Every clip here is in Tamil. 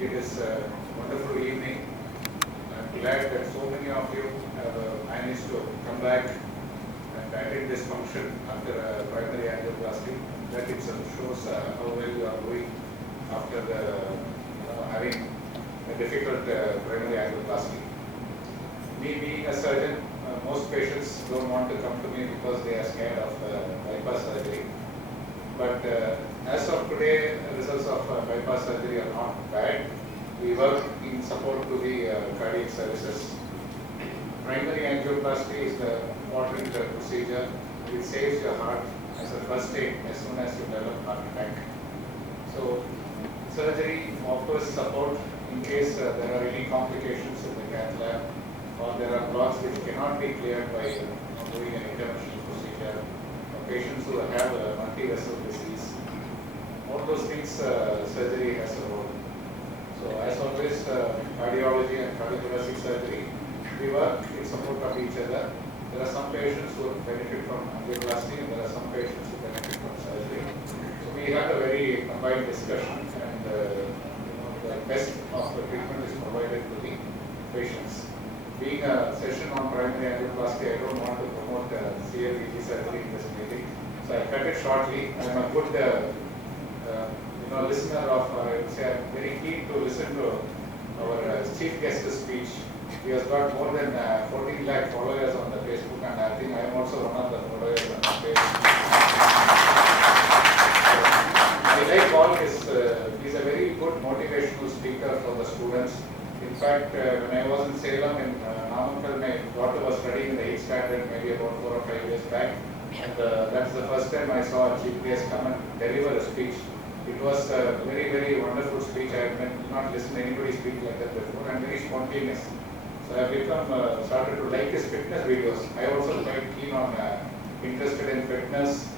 it is a wonderful evening. I'm glad that so many of you have managed to come back and attend this function after a primary angioplasty. That itself shows how well you are doing after having a difficult primary angioplasty. Me being a surgeon, most patients don't want to come to me because they are scared of bypass surgery. But as of today, results of bypass surgery are not bad. We work in support to the cardiac services. Primary angioplasty is the important procedure. It saves your heart as a first aid as soon as you develop heart attack. So surgery offers support in case there are any complications in the cath lab, or there are blocks which cannot be cleared by doing an interventional procedure, or patients who have multi-vessel disease. All those things surgery has a role. So as always, cardiology and cardiothoracic surgery, we work in support of each other. There are some patients who benefit from angioplasty and there are some patients who benefit from surgery. So we had a very combined discussion, and the best of the treatment is provided to the patients. Being a session on primary angioplasty, I don't want to promote CABG surgery in this meeting, so I cut it shortly. I am a good listener of, I would say I'm very keen to listen to our chief guest speech. He has got more than 14 lakh followers on the Facebook, and I think I am also one of the followers on the Facebook. I like all his, he's a very good motivational speaker for the students. In fact, when I was in Salem in Namakkal, my daughter was studying in the 8th standard maybe about 4 or 5 years back, and that's the first time I saw a chief guest come and deliver a speech. It was a very, very wonderful speech. I had not listened to anybody speak like that before, and very spontaneous. So I have started to like his fitness videos. I also quite keen on interested in fitness.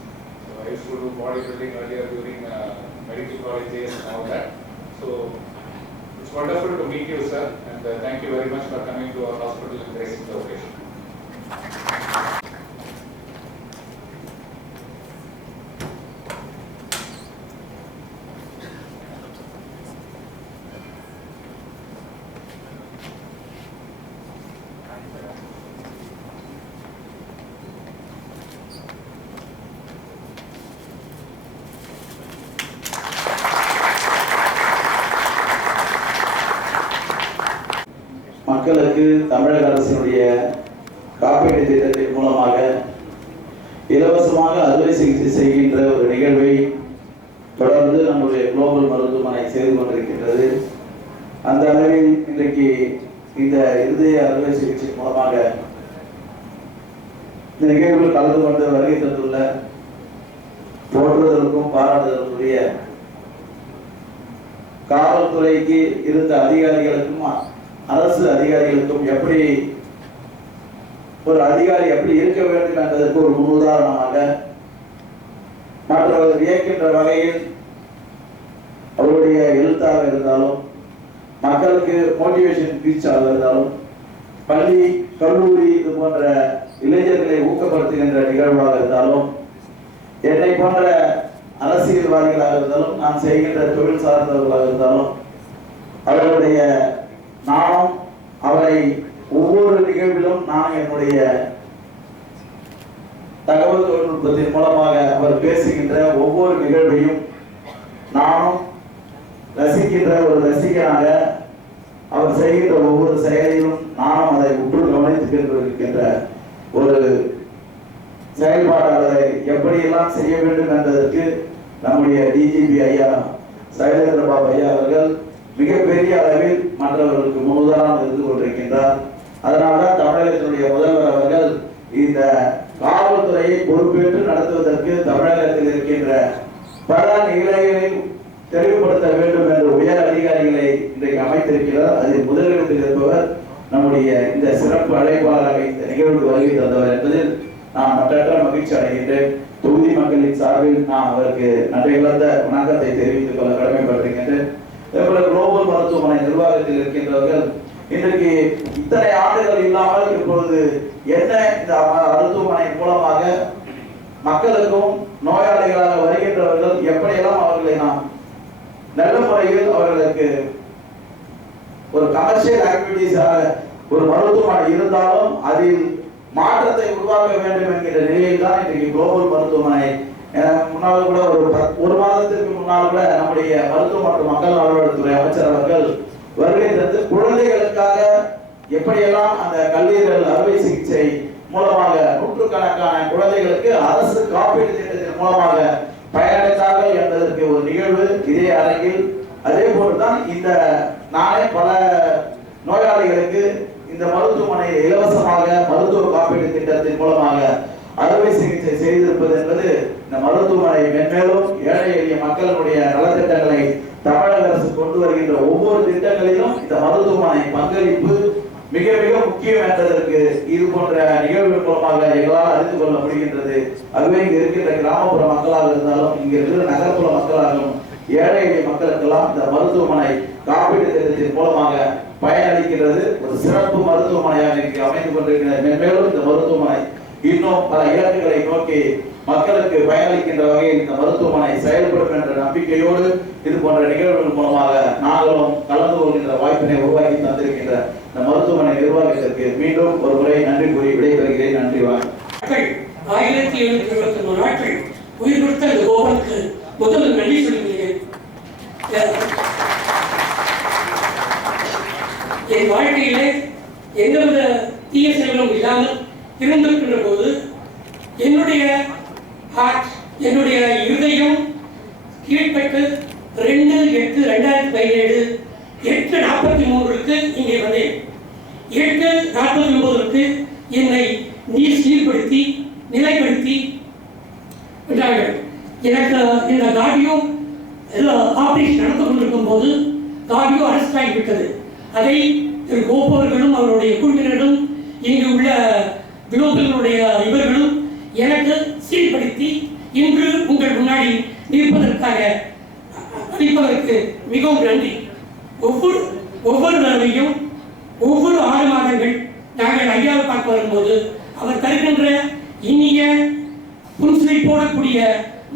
So I used to do bodybuilding earlier during medical college days and all that. So it's wonderful to meet you, sir, and thank you very much for coming to our hospital and gracing the occasion. மக்களுக்கு தமிழக அரசினுடைய காப்பீட்டு திட்டத்தின் மூலமாக இலவசமாக அறுவை சிகிச்சை செய்கின்ற ஒரு நிகழ்வை தொடர்ந்து நம்முடைய குளோபல் மருத்துவமனை செய்து கொண்டிருக்கின்றது. அந்த அளவில் இன்றைக்கு இந்த இருதய அறுவை சிகிச்சை மூலமாக இந்த நிகழ்வில் கலந்து கொண்டு வருகை தந்துள்ள போற்றுவதற்கும் பாராட்டுவதற்குரிய காவல்துறைக்கு இருந்த அதிகாரிகளுக்கும் அரசு அதிகாரிகளுக்கும் எப்படி ஒரு அதிகாரி எப்படி இருக்க வேண்டும் என்பதற்கு ஒரு முன்னுதாரணமாக மற்றவர்கள் வியக்கின்ற வகையில் அவருடைய எழுத்தாக இருந்தாலும், மக்களுக்கு மோட்டிவேஷன் ஸ்பீச்சாக இருந்தாலும், பள்ளி கல்லூரி இது போன்ற இளைஞர்களை ஊக்கப்படுத்துகின்ற நிகழ்வாக இருந்தாலும், என்னை போன்ற அரசியல்வாதிகளாக இருந்தாலும், நான் செய்கின்ற தொழில் சார்ந்தவர்களாக இருந்தாலும், அவர்களுடைய நானும் அவரை ஒவ்வொரு நிகழ்விலும் நான் என்னுடைய தகவல் தொழில்நுட்பத்தின் மூலமாக அவர் பேசுகின்ற ஒவ்வொரு நிகழ்வையும் நானும் ரசிக்கின்ற ஒரு ரசிகனாக அவர் செய்கின்ற ஒவ்வொரு செயலையும் நானும் அதை உற்று கவனித்துக் கொண்டிருக்கின்ற ஒரு செயல்பாடாளரை எப்படியெல்லாம் செய்ய வேண்டும் என்பதற்கு நம்முடைய டிஜிபி ஐயா சைலேந்திர பாபு ஐயா அவர்கள் மிகப்பெரிய அளவில் மற்றவர்களுக்கு முன்னுதாரணம் இருந்து கொண்டிருக்கின்றார். அதனால்தான் தமிழகத்தினுடைய முதல்வர் அவர்கள் இந்த காவல்துறையை பொறுப்பேற்று நடத்துவதற்கு தமிழகத்தில் இருக்கின்ற பல நிலைகளில் தெளிவுபடுத்த வேண்டும் என்ற உயர் அதிகாரிகளை இன்றைக்கு அமைத்திருக்கிறார். அதில் முதலிடத்தில் இருப்பவர் நம்முடைய இந்த சிறப்பு அழைப்பாளராக இந்த நிகழ்வுக்கு வருகை தந்தவர் என்பதில் நான் மற்றற்ற மகிழ்ச்சி அடைகின்றேன். தொகுதி மக்களின் சார்பில் நான் அவருக்கு நன்றி கலந்த வணக்கத்தை தெரிவித்துக் கொள்ள கடமைப்பட்டிருக்கின்றேன். அதேபோல குளோபல் மருத்துவமனை நிர்வாகத்தில் இருக்கின்றவர்கள் இன்றைக்கு இத்தனை ஆண்டுகள் இல்லாமல் இப்பொழுது என்ன இந்த மருத்துவமனை மூலமாக மக்களுக்கும் நோயாளிகளாக வருகின்றவர்கள் எப்படியெல்லாம் அவர்களை நாம் நல்ல முறையில் அவர்களுக்கு ஒரு கமர்ஷியல் ஆக்டிவிட்டிஸாக ஒரு மருத்துவமனை இருந்தாலும் அதில் மாற்றத்தை உருவாக்க வேண்டும் என்கிற நிலையில் தான் இன்றைக்கு குளோபல் மருத்துவமனை. முன்னால் கூட ஒரு மாதத்திற்கு முன்னால் கூட நம்முடைய மருத்துவ மற்றும் மக்கள் நல்வாழ்வுத்துறை அமைச்சர் அவர்கள் வருகை தந்து குழந்தைகளுக்காக எப்படியெல்லாம் அந்த கல்லீரல் அறுவை சிகிச்சை மூலமாக நூற்றுக்கணக்கான குழந்தைகளுக்கு அரசு காப்பீடு திட்டத்தின் மூலமாக பயனடைந்தார்கள் என்பதற்கு ஒரு நிகழ்வு இதே அரங்கில். அதே போல்தான் இந்த நானே பல நோயாளிகளுக்கு இந்த மருத்துவமனையில் இலவசமாக மருத்துவ காப்பீடு திட்டத்தின் மூலமாக அறுவை சிகிச்சை செய்திருப்பது என்பது இந்த மருத்துவமனை மென்மேலும் ஏழை எளிய மக்களுடைய நலத்திட்டங்களை தமிழக அரசு கொண்டு வருகின்ற ஒவ்வொரு திட்டங்களிலும் இந்த மருத்துவமனை பங்களிப்பு மிக மிக முக்கியம் என்பதற்கு இது போன்ற நிகழ்வுகள் மூலமாக எங்களால் அறிந்து கொள்ள முடிகின்றது. அதுவே இங்கு இருக்கின்ற கிராமப்புற மக்களாக இருந்தாலும் இங்கு இருக்கிற நகர்ப்புற மக்களாகவும் ஏழை எளிய மக்களுக்கெல்லாம் இந்த மருத்துவமனை காப்பீடு திட்டத்தின் மூலமாக பயனளிக்கிறது. ஒரு சிறப்பு மருத்துவமனையாக இங்கு அமைந்து கொண்டிருக்கிறது. மென்மேலும் இந்த மருத்துவமனை இன்னும் பல இலக்குகளை நோக்கி மக்களுக்கு பயனளிக்கின்ற வகையில் இந்த மருத்துவமனை செயல்படும் என்ற நம்பிக்கையோடு இது போன்ற நிகழ்வுகள் மூலமாக நாங்களும் கலந்து கொள்கின்ற வாய்ப்பினை உருவாக்கி தந்திருக்கின்ற இந்த மருத்துவமனை நிர்வாகத்திற்கு மீண்டும் ஒரு முறை நன்றி கூறி விடைபெறுகிறேன். நன்றி. 1721 நாட்கள் உயிர் கொடுத்த இந்த கோபனுக்கு முதல் நன்றி சொல்லுகிறேன். என் வாழ்க்கையிலே எந்தவித தீய செயலும் இல்லாமல் இருந்திருக்கின்ற போது என்னுடைய ஹார்ட், என்னுடைய இருதயம் கீழ்பட்டு 2/8/2017 8:43 இங்கே வந்தேன். 8:49 என்னை நீர் சீர்படுத்தி நிலைப்படுத்தி விட்டார்கள். எனக்கு இந்த கார்டியோ ஆபரேஷன் நடந்து கொண்டிருக்கும் போது கார்டியோ அரெஸ்ட் ஆகிவிட்டது. அதை திரு கோபு அவர்களும் அவருடைய குழுவினரும் இங்கு உள்ள குளோபலுடைய இவர்களும் எனக்கு சீர்படுத்தி இன்று உங்கள் முன்னாடி நிற்பதற்காக அளிப்பதற்கு மிகவும் நன்றி. ஒவ்வொரு தடவையும் ஒவ்வொரு 6 மாதங்கள் நாங்கள் ஐயாவை பார்க்க வரும்போது அவர் தருகின்ற இனிய புன்சிலை போடக்கூடிய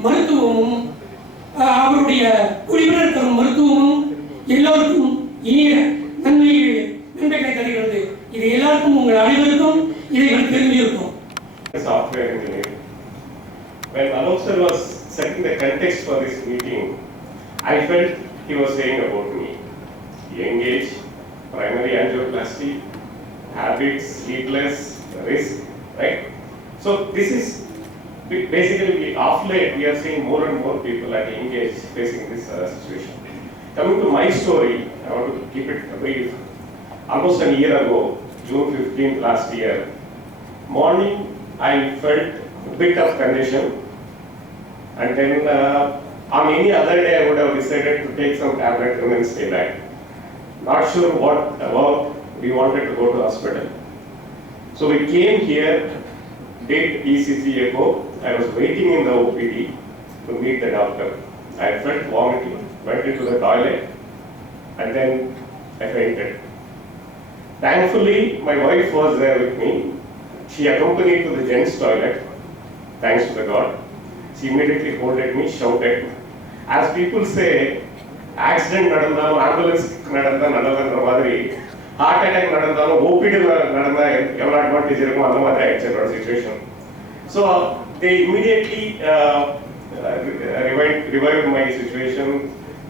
மருத்துவமும் அவருடைய குழுவினர் தரும் மருத்துவமும் எல்லோருக்கும் இனிய நன்மைகளை தருகிறது. இது எல்லாருக்கும் உங்கள் அனைவருக்கும் இதை தெரிஞ்சிருக்கும். Software engineer. When Alok sir was setting the context for this meeting, I felt he was saying about me. Young age, primary angioplasty, habits, sleepless, risk, right? So this is basically off late we are seeing more and more people at young age facing this situation. Coming to my story, I want to keep it brief. Almost a year ago, June 15th last year, morning I felt a bit of congestion, and then on any other day I would have decided to take some tablet and then stay back. Not sure what about, we wanted to go to hospital. So we came here, did ECG echo. I was waiting in the OPD to meet the doctor. I felt vomiting, went into the toilet, and then I fainted. Thankfully, my wife was there with me. She accompanied to the gents' toilet, thanks to the God. She immediately holded me, shouted. As people say, accident நடந்தாலும் ambulance நடந்தா நல்லதுன்ற மாதிரி heart attack நடந்தாலும் OPD நடந்தா எவ்வளவு advantage இருக்கும் அந்த மாதிரி ஆயிடுச்சு situation. So they immediately revived my situation,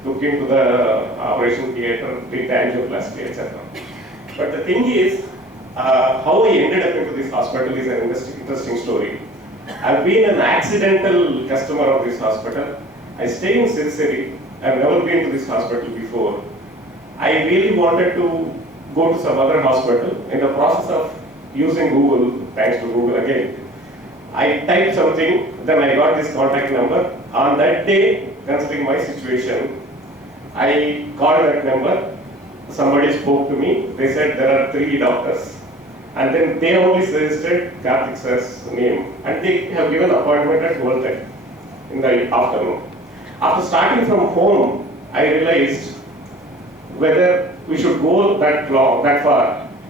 took him to the operation theatre, did angioplasty, etc. But the thing is, how I ended up into this hospital is an interesting story. I've been an accidental customer of this hospital. I stay in Sylseri. I've never been to this hospital before. I really wanted to go to some other hospital. In the process of using Google, thanks to Google again, I typed something, then I got this contact number. On that day, considering my situation, I called that number. Somebody spoke to me. They said there are 3 doctors. And then they only suggested Karthick sir's name. And they have given appointment at 12:30 in the afternoon. After starting from home, I realized whether we should go that far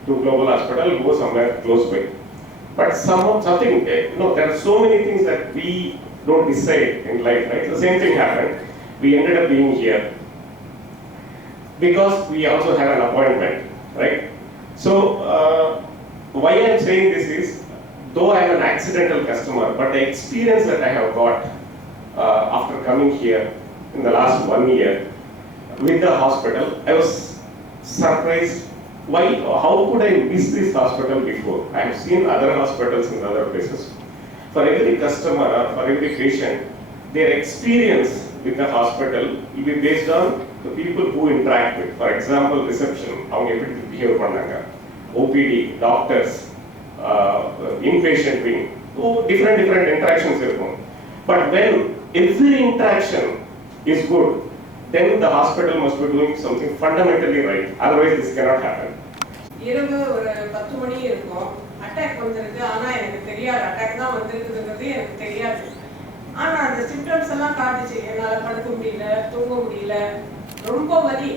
to Global Hospital, go somewhere close by. But something, there are so many things that we don't decide in life, right? The same thing happened. We ended up being here. because we also have an appointment, right? So why I am saying this is, though I am an accidental customer, but the experience that I have got after coming here in the last 1 year with the hospital, I was surprised. Why? How could I miss this hospital before? I have seen other hospitals in other places. For every customer or for every patient, their experience with the hospital will be based on the people who interact with. For example, reception, அவங்க எப்படி behave பண்ணாங்க, OPD, doctors, inpatient wing, so different interactions இருக்கும். But when every interaction is good, then the hospital must be doing something fundamentally right. Otherwise, this cannot happen. இரவு ஒரு 10 மணி இருக்கும், அட்டாக் வந்திருக்கு. ஆனா எனக்கு தெரியாது அட்டாக் தான் வந்திருக்குதுங்கிறது எனக்கு தெரியாது. ஆனா அந்த சிம்டம்ஸ் எல்லாம் காட்டுச்சு. என்னால படுக்க முடியல, தூங்க முடியல, ரொம்ப வலி,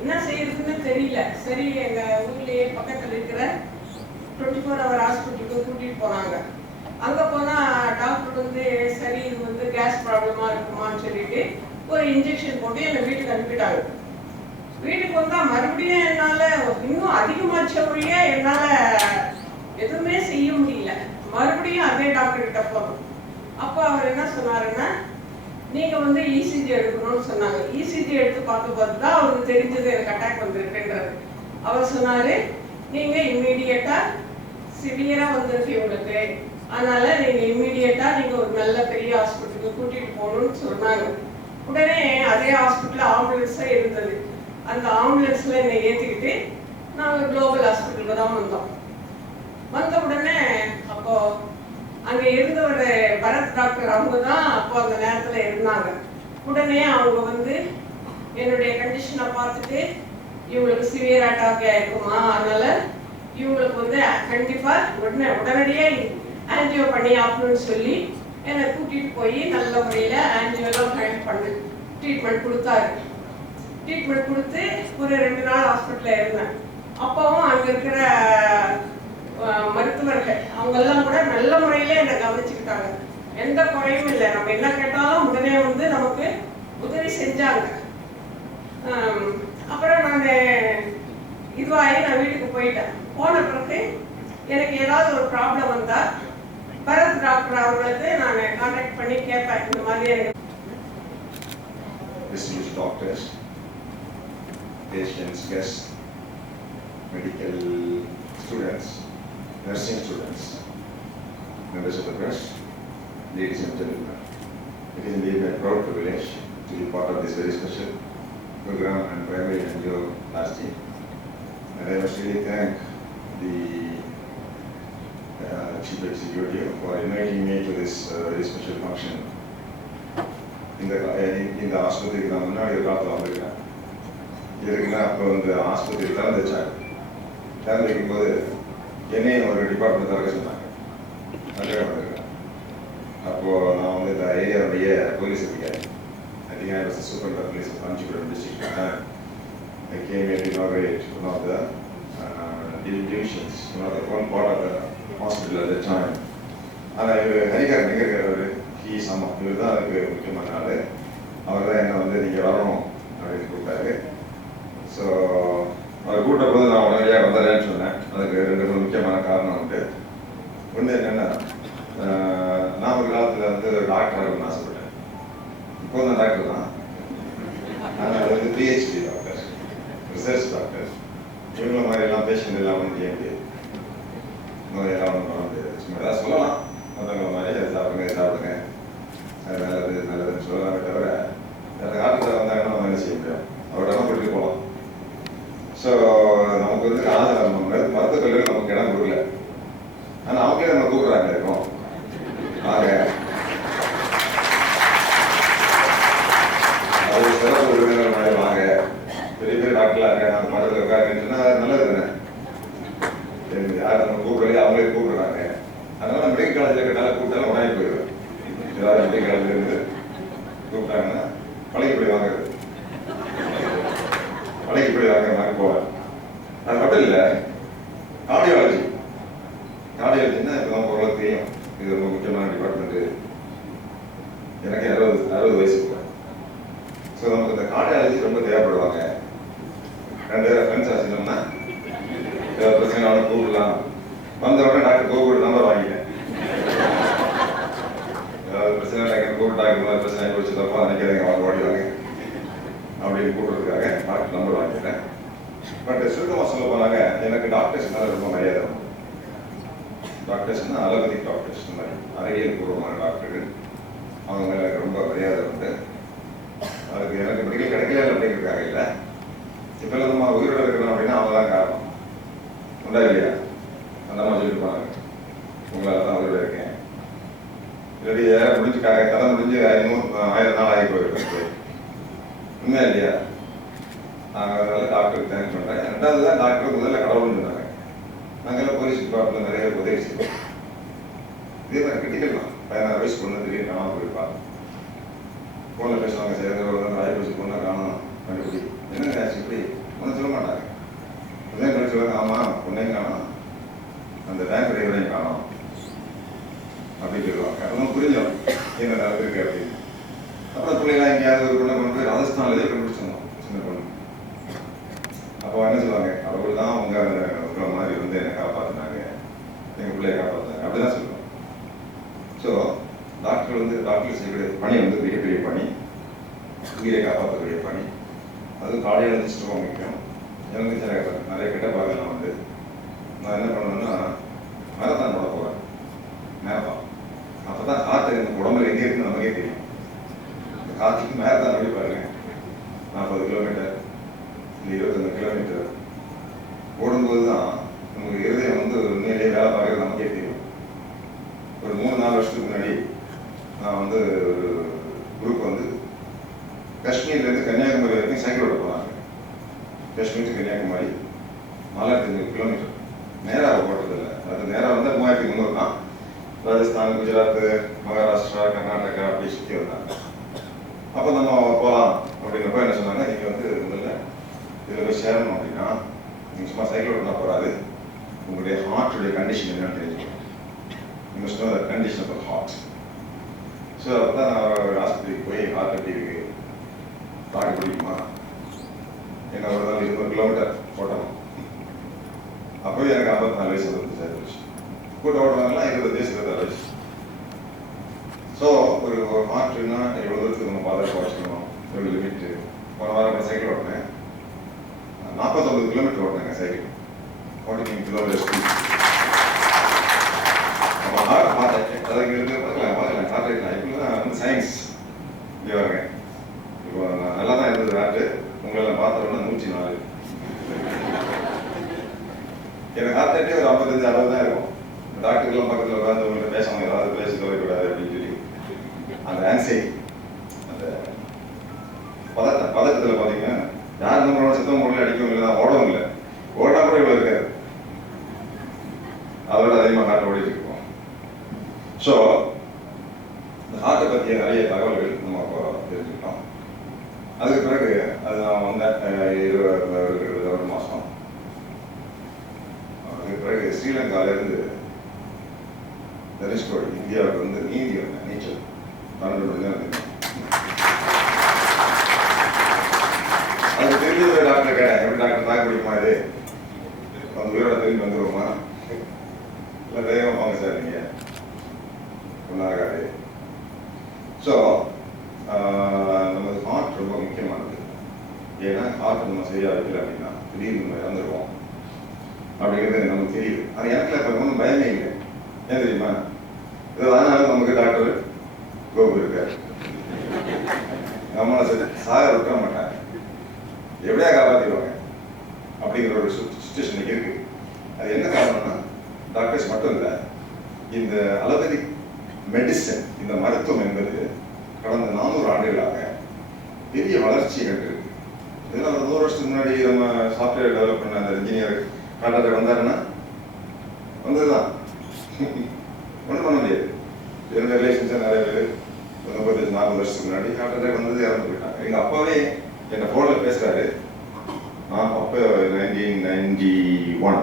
என்ன செய்யறதுன்னு தெரியல. சரி, எங்க ஊர்லயே பக்கத்துல இருக்கிற 24 ஹவர் ஹாஸ்பிட்டலுக்கு கூட்டிட்டு போனாங்க. அங்க போனா டாக்டர் வந்து சரி இது வந்து கேஸ் ப்ராப்ளமா இருக்குமான்னு சொல்லிட்டு ஒரு இன்ஜெக்ஷன் போட்டு என்னை வீட்டுக்கு அனுப்பிட்டாங்க. வீட்டுக்கு வந்தா மறுபடியும் என்னால இன்னும் அதிகமாச்சபடியே என்னால எதுவுமே செய்ய முடியல. மறுபடியும் அதே டாக்டர் கிட்ட போறோம். அப்போ அவர் என்ன சொன்னாருன்னா, நீங்க வந்து இசிஜி எடுக்கணும்னு சொன்னாங்க. இசிஜி எடுத்து பார்க்கும்போது தான் அவருக்கு தெரிஞ்சது எனக்கு அட்டாக் வந்திருக்குன்றது. அவர் சொன்னாரு, நீங்க இம்மீடியட்டா சிவியரா வந்திருக்கு உங்களுக்கு, அதனால நீங்க இம்மீடியட்டா நீங்க ஒரு நல்ல பெரிய ஹாஸ்பிட்டலுக்கு கூட்டிட்டு போகணும்னு சொன்னாங்க. உடனே அதே ஹாஸ்பிட்டல் ஆம்புலன்ஸா இருந்தது. அந்த ஆம்புலன்ஸ்ல என்னை ஏற்றிக்கிட்டு நாங்கள் குளோபல் ஹாஸ்பிட்டலுக்கு தான் வந்தோம். வந்த உடனே அப்போ அங்கே இருந்த ஒரு பரத் டாக்டர், அவங்க தான் அப்போ அந்த நேரத்தில் இருந்தாங்க. உடனே அவங்க வந்து என்னுடைய கண்டிஷனை பார்த்துட்டு, இவங்களுக்கு சிவியர் அட்டாக் ஆயிருக்குமா, அதனால இவங்களுக்கு வந்து கண்டிப்பாக உடனடியாக ஆன்ஜியோ பண்ணி ஆகணும்னு சொல்லி என்னை கூட்டிகிட்டு போய் நல்ல முறையில் ஆன்ஜியோலாம் பண்ணி ட்ரீட்மெண்ட் கொடுத்தாரு. ட்ரீட்மெண்ட் கொடுத்து ஒரு 2 நாள் ஹாஸ்பிட்டலில் இருந்தேன். அப்போவும் அங்கே இருக்கிற மருத்துவர்கள் அவங்கெல்லாம் கூட நல்ல முறையிலே என்னை கவனிச்சுக்கிட்டாங்க. எந்த குறையும் இல்லை. நம்ம என்ன கேட்டாலும் உடனே வந்து நமக்கு உதவி செஞ்சாங்க. அப்புறம் நான் இதுவாகி நான் வீட்டுக்கு போயிட்டேன். போன பிறகு எனக்கு ஏதாவது ஒரு ப்ராப்ளம் வந்தால் பரத் டாக்டர் அவங்களுக்கு நான் கான்டாக்ட் பண்ணி கேட்பேன். இந்த மாதிரி எனக்கு distinguished doctors, patients, guests, medical students, nursing students, members of the press, ladies and gentlemen. It is indeed my proud privilege to be part of this very special program on primary angioplasty. And I must really thank the Chief Executive for inviting me to this very special function. இந்த ஆஸ்பத்திரிக்கு நான் முன்னாடி ஒரு காலத்தில் வந்திருக்கேன். இருக்குன்னா அப்போ இந்த ஆஸ்பத்திரி திறந்து வைக்கும்போது என்னையும் ஒரு டிபார்ட்மெண்ட் திறக்க சொன்னாங்க. அதுக்காக வந்திருக்கேன். அப்போது நான் வந்து இந்த ஏரியாவுடைய போலீஸ் அதிகாரி, I think I was the superintendent of police of Kanchipuram district. I came here to inaugurate one of the divisions, one part of the hospital at that time. ஆனால் ஹரிகார் நகர் ஹீஸ் ஆமாம், இவர் தான் அதுக்கு முக்கியமான ஆள். அவர் தான் என்ன வந்து நீங்கள் வரணும் அப்படின்னு கூப்பிட்டாரு. ஸோ அவர் கூட்ட போது நான் உடனடியாக வந்தேன்னு சொன்னேன். அதுக்கு 2 முக்கியமான காரணம் உண்டு. ஒன்று என்னென்னா, நான் ஒரு காலத்தில் வந்து டாக்டர் ஆகணும்னு ஆசைப்பட்டேன். இப்போ தான் டாக்டர் தான். ஆனால் அது வந்து PhD டாக்டர், ரிசர்ச் டாக்டர். இவங்கள மாதிரிலாம் பேஷண்ட் எல்லாம் வந்து செய்ய முடியாது, நோயெல்லாம் ஒன்றும் பண்ண முடியாது. சும்மா ஏதாவது சொல்லலாம், மற்றவங்கள மாதிரி அதை சாப்பிடுங்க அது நல்லதுன்னு சொல்லலாமே தவிர அந்த காலத்தில் வந்தாங்கன்னா நம்ம என்ன செய்ய முடியும், அவரோட கூட்டிட்டு போகலாம். ஸோ நமக்கு வந்து மருத்துவக் கல்லூரி நமக்கு இடம் கொடுக்கல. ஆனால் அவங்களே நம்ம கூப்பிட்றாங்க இருக்கோம். ஆக அது சிறப்பு விருந்தினர் மாதிரி வாங்க, பெரிய பெரிய டாக்டர்லாம் இருக்காங்க, அந்த மரத்தில் இருக்காங்கன்னு சொன்னால் அது நல்லது தானே. யார் நம்ம கூப்பிடலையே அவங்களே கூப்பிடுறாங்க. அதனால மெடிக்கல் காலேஜில் கேட்டாலும் கூப்பிட்டாலும் உடனே போயிடுவேன். ஏதாவது மெடிக்கல் காலேஜில் இருந்து கூப்பிட்டாங்கன்னா பழகிப்படி வாங்குறது, பழகிப்படி வாங்குற மாதிரி போவேன். அது மட்டும் இல்லை, கார்டியாலஜின்னா இப்போ தான் ஓரளவு தெரியும். இது ரொம்ப முக்கியமான டிபார்ட்மெண்ட்டு. எனக்கு 60 வயசு போகிறேன். ஸோ நமக்கு இந்த கார்டியாலஜி ரொம்ப தேவைப்படுவாங்க. 2 பேரை ஃப்ரெண்ட்ஸ் ஆச்சுன்னா ஏதாவது பிரச்சனை அவனை கூப்பிடலாம். வந்த உடனே டாக்டர் கோபு நம்பர் வாங்கிட்டேன். ஏதாவது பிரச்சனை டாக்டர் கோபு டாக்டர் மாதிரி பிரச்சனை போச்சு தப்பா நினைக்கிறேங்க அவங்க ஓடிவாங்க அப்படின்னு கூப்பிட்றதுக்காக டாக்டர் நம்பர் வாங்கிட்டேன். பட் சுருக்கமாக சொல்ல போனாங்க, எனக்கு டாக்டர்ஸ் மேலே ரொம்ப மரியாதை உண்டு. டாக்டர்ஸ்னா அலோபதிக் டாக்டர்ஸ் மாதிரி அறிவியல் பூர்வமான டாக்டர்கள், அவங்க மேலே எனக்கு ரொம்ப மரியாதை உண்டு. அதுக்கு எனக்கு மெடிக்கல் கிடைக்கல அப்படிங்கிறதுக்காக இல்லை. இப்போ நம்ம உயிரோட இருக்கணும் அப்படின்னா அவங்க தான் காரணம். உண்டா இல்லையா? அந்த அம்மா சொல்லிட்டு போனாங்க, உங்களால் தான் உயிரோட இருக்கேன். இல்லாட்டி முடிஞ்சுக்காக கதை முடிஞ்சு 1000 நாள் ஆகி போயிருக்கேன். உண்மையா இல்லையா? நாங்கள் அதனால டாக்டருக்கு தேங்க்ஸ் பண்ணுறேன். 2வது தான் டாக்டர் முதல்ல கடவுள்னு சொன்னாங்க. நாங்கள்லாம் போலீஸ் டிபார்ட்மெண்ட் நிறைய உதவி செய்வோம். இதே மாதிரி கிரிட்டிக்கல் தான். 16 வயசு பொண்ணு திடீர்னு காணாமல் போயிருப்பாங்க. ஃபோனில் பேசுவாங்க, சேர்ந்து ராயபூசி பொண்ணை காணும் கண்டுபிடி, என்ன ஆச்சு இப்படி ஒன்றும் சொல்ல மாட்டாங்க. உதயம் பண்ணி சொல்லுவாங்க, ஆமாம் பொண்ணையும் காணும், அந்த பேங்க் டிரைவரையும் காணும் அப்படின்னு சொல்லுவாங்க. அதெல்லாம் புரிஞ்சோம் என்ன நடந்திருக்கு அப்படின்னு. அப்புறம் பிள்ளைலாம் எங்கேயாவது ஒரு பொண்ணை கொண்டு போய் ராஜஸ்தான்லேயே கண்டுபிடிச்சிருந்தோம், சின்ன பொண்ணு. அப்போ என்ன சொல்லுவாங்க, அவர்கள் தான் உங்கள் மாதிரி வந்து என்னை காப்பாற்றினாங்க, எங்கள் பிள்ளையை காப்பாற்றினாங்க அப்படிதான் சொல்லுவாங்க. ஸோ டாக்டர் வந்து டாக்டர் செய்யக்கூடிய பணி வந்து மிகப்பெரிய பணி, உயிரை காப்பாற்றக்கூடிய பணி. அதுவும் கார்டியாலஜிஸ்ட் ரொம்ப முக்கியம். எனக்கு நிறைய கெட்ட பார்க்கலாம் வந்து நான் என்ன பண்ணுவேன்னா மேரத்தான் போட போகிறேன். மேரத்தான் அப்போ தான் காற்று எனக்கு உடம்புல எங்கே இருக்குன்னு நமக்கே தெரியும். இந்த காற்றுக்கு மேரத்தான் அப்படி பாருங்க, 40 கிலோமீட்டர் இல்லை 25 கிலோமீட்டர் ஓடும்போது தான் நமக்கு இருதயம் வந்து உண்மையிலேயே வேலை பார்க்குறது நமக்கே தெரியும். ஒரு 3-4 வருஷத்துக்கு முன்னாடி நான் வந்து ஒரு குரூப் வந்து காஷ்மீர்லேருந்து கன்னியாகுமரி வரைக்கும் சைக்கிள் ஓட போனாங்க. Kashmir to Kanyakumari 4500 kilometre. நேராக ஓட்டுறதில்லை, அது நேராக வந்து 3300 தான். ராஜஸ்தான், குஜராத், மகாராஷ்டிரா, கர்நாடகா அப்படி சுற்றி வந்தாங்க. அப்போ நம்ம போகலாம் அப்படிங்கிறப்ப என்ன சொன்னாங்க, நீங்கள் வந்து முதல்ல இதில் போய் சேரணும் அப்படின்னா நீங்கள் சும்மா சைக்கிள் ஓட்டினா போகாது, உங்களுடைய ஹார்ட்டுடைய கண்டிஷன் என்னன்னு தெரிஞ்சுக்கணும். You must know the condition of the heart. So அப்போ தான் நான் ஒரு ஆஸ்பத்திரிக்கு போய் ஹார்ட் எப்படி இருக்கு பார்க்க முடியுமா, என்ன ஒரு நாள் 20 கிலோமீட்டர் ஓட்டணும். அப்போவே எனக்கு 54 வயசு வந்து சேர்ந்துச்சு. கூட ஓடுறவங்கலாம் 20 வயசு 26 வயசு. ஸோ ஒரு ஹார்ட்னா எவ்வளோ தூரத்துக்கு நம்ம பாதுகாப்பு வச்சுக்கணும், எவ்வளோ லிமிட்டு. போன வாரம் சைக்கிள் ஓட்டினேன், 49 கிலோமீட்டர் ஓட்டினேங்க சைக்கிள், 49 கிலோமீட்டர் ஸ்பீட். நம்ம ஹார்ட் அட்டாக் அதுக்கு இருந்து பார்க்கலாம் ஹார்ட் அட்டாக் இப்படிலாம் வந்து சயின்ஸ் இப்படி வருங்க. இப்போ நல்லா தான் இருந்தது ஹார்ட்டு, உங்களை பார்த்தோம்னா 104. எனக்கு ஹார்ட் அட்டாக் ஒரு 55-60 தான் இருக்கும். டாக்டர்லாம் பக்கத்தில் உட்காந்து உங்கள்கிட்ட பேசணும், ஏதாவது பேச சொல்லக்கூடாது அப்படின்னு சொல்லி அந்த ஆன்சைட்டி, அந்த பதட்டத்தில் பார்த்தீங்கன்னா யார் நம்மளோட சுத்தம் முறையில் அடிக்கவும் இல்லை, ஓடவும் இல்லை, ஓடா கூட இவ்வளோ இருக்காது, அதோட அதிகமாக ஹார்ட் ஓடிட்டு இருக்கோம். ஸோ இந்த ஹார்ட்டை பற்றிய நிறைய தகவல்கள் நம்ம இப்போ தெரிஞ்சுக்கிட்டோம். அதுக்கு பிறகு அது நான் வந்தேன் 1 மாதம். அதுக்கு பிறகு ஸ்ரீலங்காவிலேருந்து தனுஷ்கோடி இந்தியாவுக்கு வந்து நீந்தி வந்தேன், நீச்சல் 12 மணி நேரம் இருந்தேன். அது தெரிஞ்ச ஒரு டாக்டர் கேட்டேன், எப்படி டாக்டர் தாக்க முடியுமா, இது அந்த உயிரோட திரும்பி வந்துடுவோமா, இல்லை வேகமாக வாங்க சார் நீங்கள் ஒன்றாகாது. ஸோ நமது ஹார்ட் ரொம்ப முக்கியமானது. ஏன்னா ஹார்ட் நம்ம சரியாக வைக்கல அப்படின்னா திடீர்னு நம்ம இறந்துருவோம் அப்படிங்கிறது நமக்கு தெரியுது. அது எனக்கு இப்போ ஒன்றும் பயமே இல்லை. ஏன் தெரியுமா, இதனால நமக்கு டாக்டர் கோபு இருக்காரு, நம்மளை சாக விட்டுற மாட்டாங்க, எப்படியா காப்பாற்றிடுவாங்க அப்படிங்கிற ஒரு சுச்சுவேஷன் இருக்கு. அது என்ன காரணம்னா டாக்டர்ஸ் மட்டும் இல்லை, இந்த அலோபதிக் மெடிசன், இந்த மருத்துவம் என்பது கடந்த 400 ஆண்டுகளாக பெரிய வளர்ச்சி கண்டிருக்கு. இதெல்லாம் ஒரு 100 வருஷத்துக்கு முன்னாடி நம்ம சாஃப்ட்வேர் டெவலப் பண்ண அந்த இன்ஜினியர் கார்டர் வந்தாருன்னா வந்ததுதான், ஒன்றும் பண்ண முடியாது. என்னோட ரிலேஷன்ஸாக நிறைய பேர் 35-40 வருஷத்துக்கு முன்னாடி ஹார்ட் அட்டாக் வந்தது இறந்து போயிட்டாங்க. எங்கள் அப்பாவே என்னை ஃபோனில் பேசுகிறாரு. நான் அப்போ 1991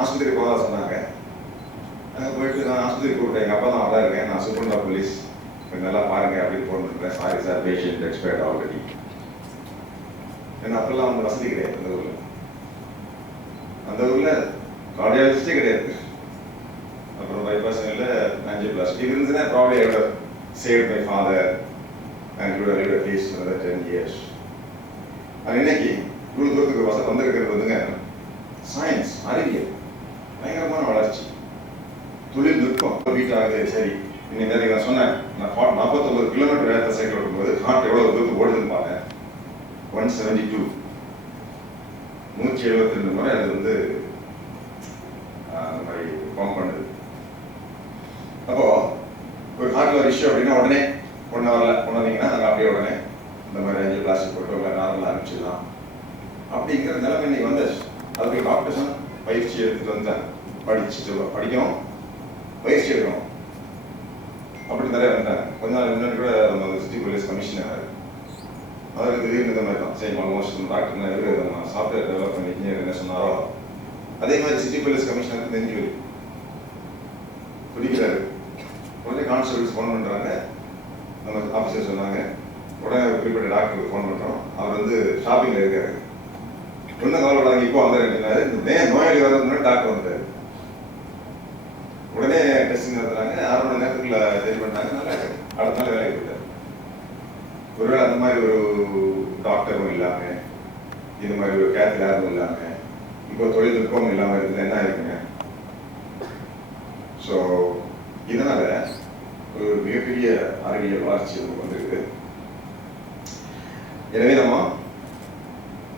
ஆஸ்பத்திரி போக சொன்னாங்க. அங்கே போயிட்டு நான் ஆஸ்பத்திரி கூப்பிட்டேன், எங்கள் அப்பா தான் அதான் இருக்கேன், நான் சூப்பரண்ட் ஆஃப் போலீஸ், கொஞ்சம் நல்லா பாருங்க அப்படின்னு போட்டுருக்கேன். Sorry sir, patient expired already. ஏன்னா அப்பெல்லாம் வந்து வசதி கிடையாது அந்த ஊரில். அந்த ஊரில் கார்டியாலஜிஸ்டே கிடையாது. அப்புறம் bypass இல்லை, angioplasty. If இருந்துச்சுன்னா probably I would have saved my father and would have lived at least another 10 years. ஆனால் இன்னைக்கு இவ்வளோ தூரத்துக்கு வந்திருக்கிறது வந்துங்க சயின்ஸ், அறிவியல், பயங்கரமான வளர்ச்சி, தொழில்நுட்பம் வீட்டாகுது. சரி, இன்னைக்கு நான் சொன்னேன், நான் 49 கிலோமீட்டர் வேகத்தை சைக்கிள் ஓடும்போது ஹார்ட் எவ்வளோ தூரத்துக்கு ஓடுதுன்னு பார்த்தேன். 172, 172 முறை அது வந்து அந்த மாதிரி பம்ப் பண்ணுது. அப்போ ஒரு ஹார்ட்ல ஒரு இஷ்யூ அப்படின்னா உடனே ஒன்று வரல, கொண்டு வந்தீங்கன்னா நாங்கள் அப்படியே உடனே இந்த மாதிரி angioplasty போட்டு உங்களை நார்மலாக ஆரம்பிச்சிடலாம் அப்படிங்கிற நிலைமை இன்னைக்கு வந்தாச்சு. அதுக்கு டாக்டர்ஸும் பயிற்சி எடுத்துட்டு வந்தேன், படிக்கணும், பயிற்சி எடுக்கணும், அப்படி நிறைய வந்தாங்க. கொஞ்ச நாள் முன்னாடி கூட நம்ம சிட்டி போலீஸ் கமிஷனர் அவருக்கு திடீர்னு இந்த மாதிரி தான் சேம் ஆல்மோஸ்ட் டாக்டர் நம்ம சாஃப்ட்வேர் டெவலப்மெண்ட் இன்ஜினியர் என்ன சொன்னாரோ அதே மாதிரி சிட்டி போலீஸ் கமிஷனருக்கு நெஞ்சு வலி பிடிக்கிறாரு. உடனே கான்ஸ்டபிள்ஸ் ஃபோன் பண்ணுறாங்க, நம்ம ஆஃபீஸர் சொன்னாங்க, உடனே குறிப்பிட்ட டாக்டருக்கு ஃபோன் பண்ணுறோம். அவர் வந்து ஷாப்பிங்கில் இருக்காரு, இன்னும் கவலைப்படாங்க, இப்போ வந்தாருன்னாரு. நோயாளி வரதுக்கு முன்னாடி டாக்டர் வந்தார். உடனே டெஸ்டிங் நடத்துறாங்க, 6 மணி நேரத்துக்குள்ள சரி பண்ணிட்டாங்க. அடுத்த நாள் வேலைக்கு போயிட்டார். ஒருவேளை அந்த மாதிரி ஒரு டாக்டரும் இல்லாமல், இது மாதிரி ஒரு கேத் லேபும் இல்லாமல், இப்போ தொழில்நுட்பம் இல்லாமல் இருந்தால் என்ன இருக்குங்க? ஸோ இதனால ஒரு மிகப்பெரிய அறிவியல் வளர்ச்சி நமக்கு வந்திருக்கு. எனவே நம்ம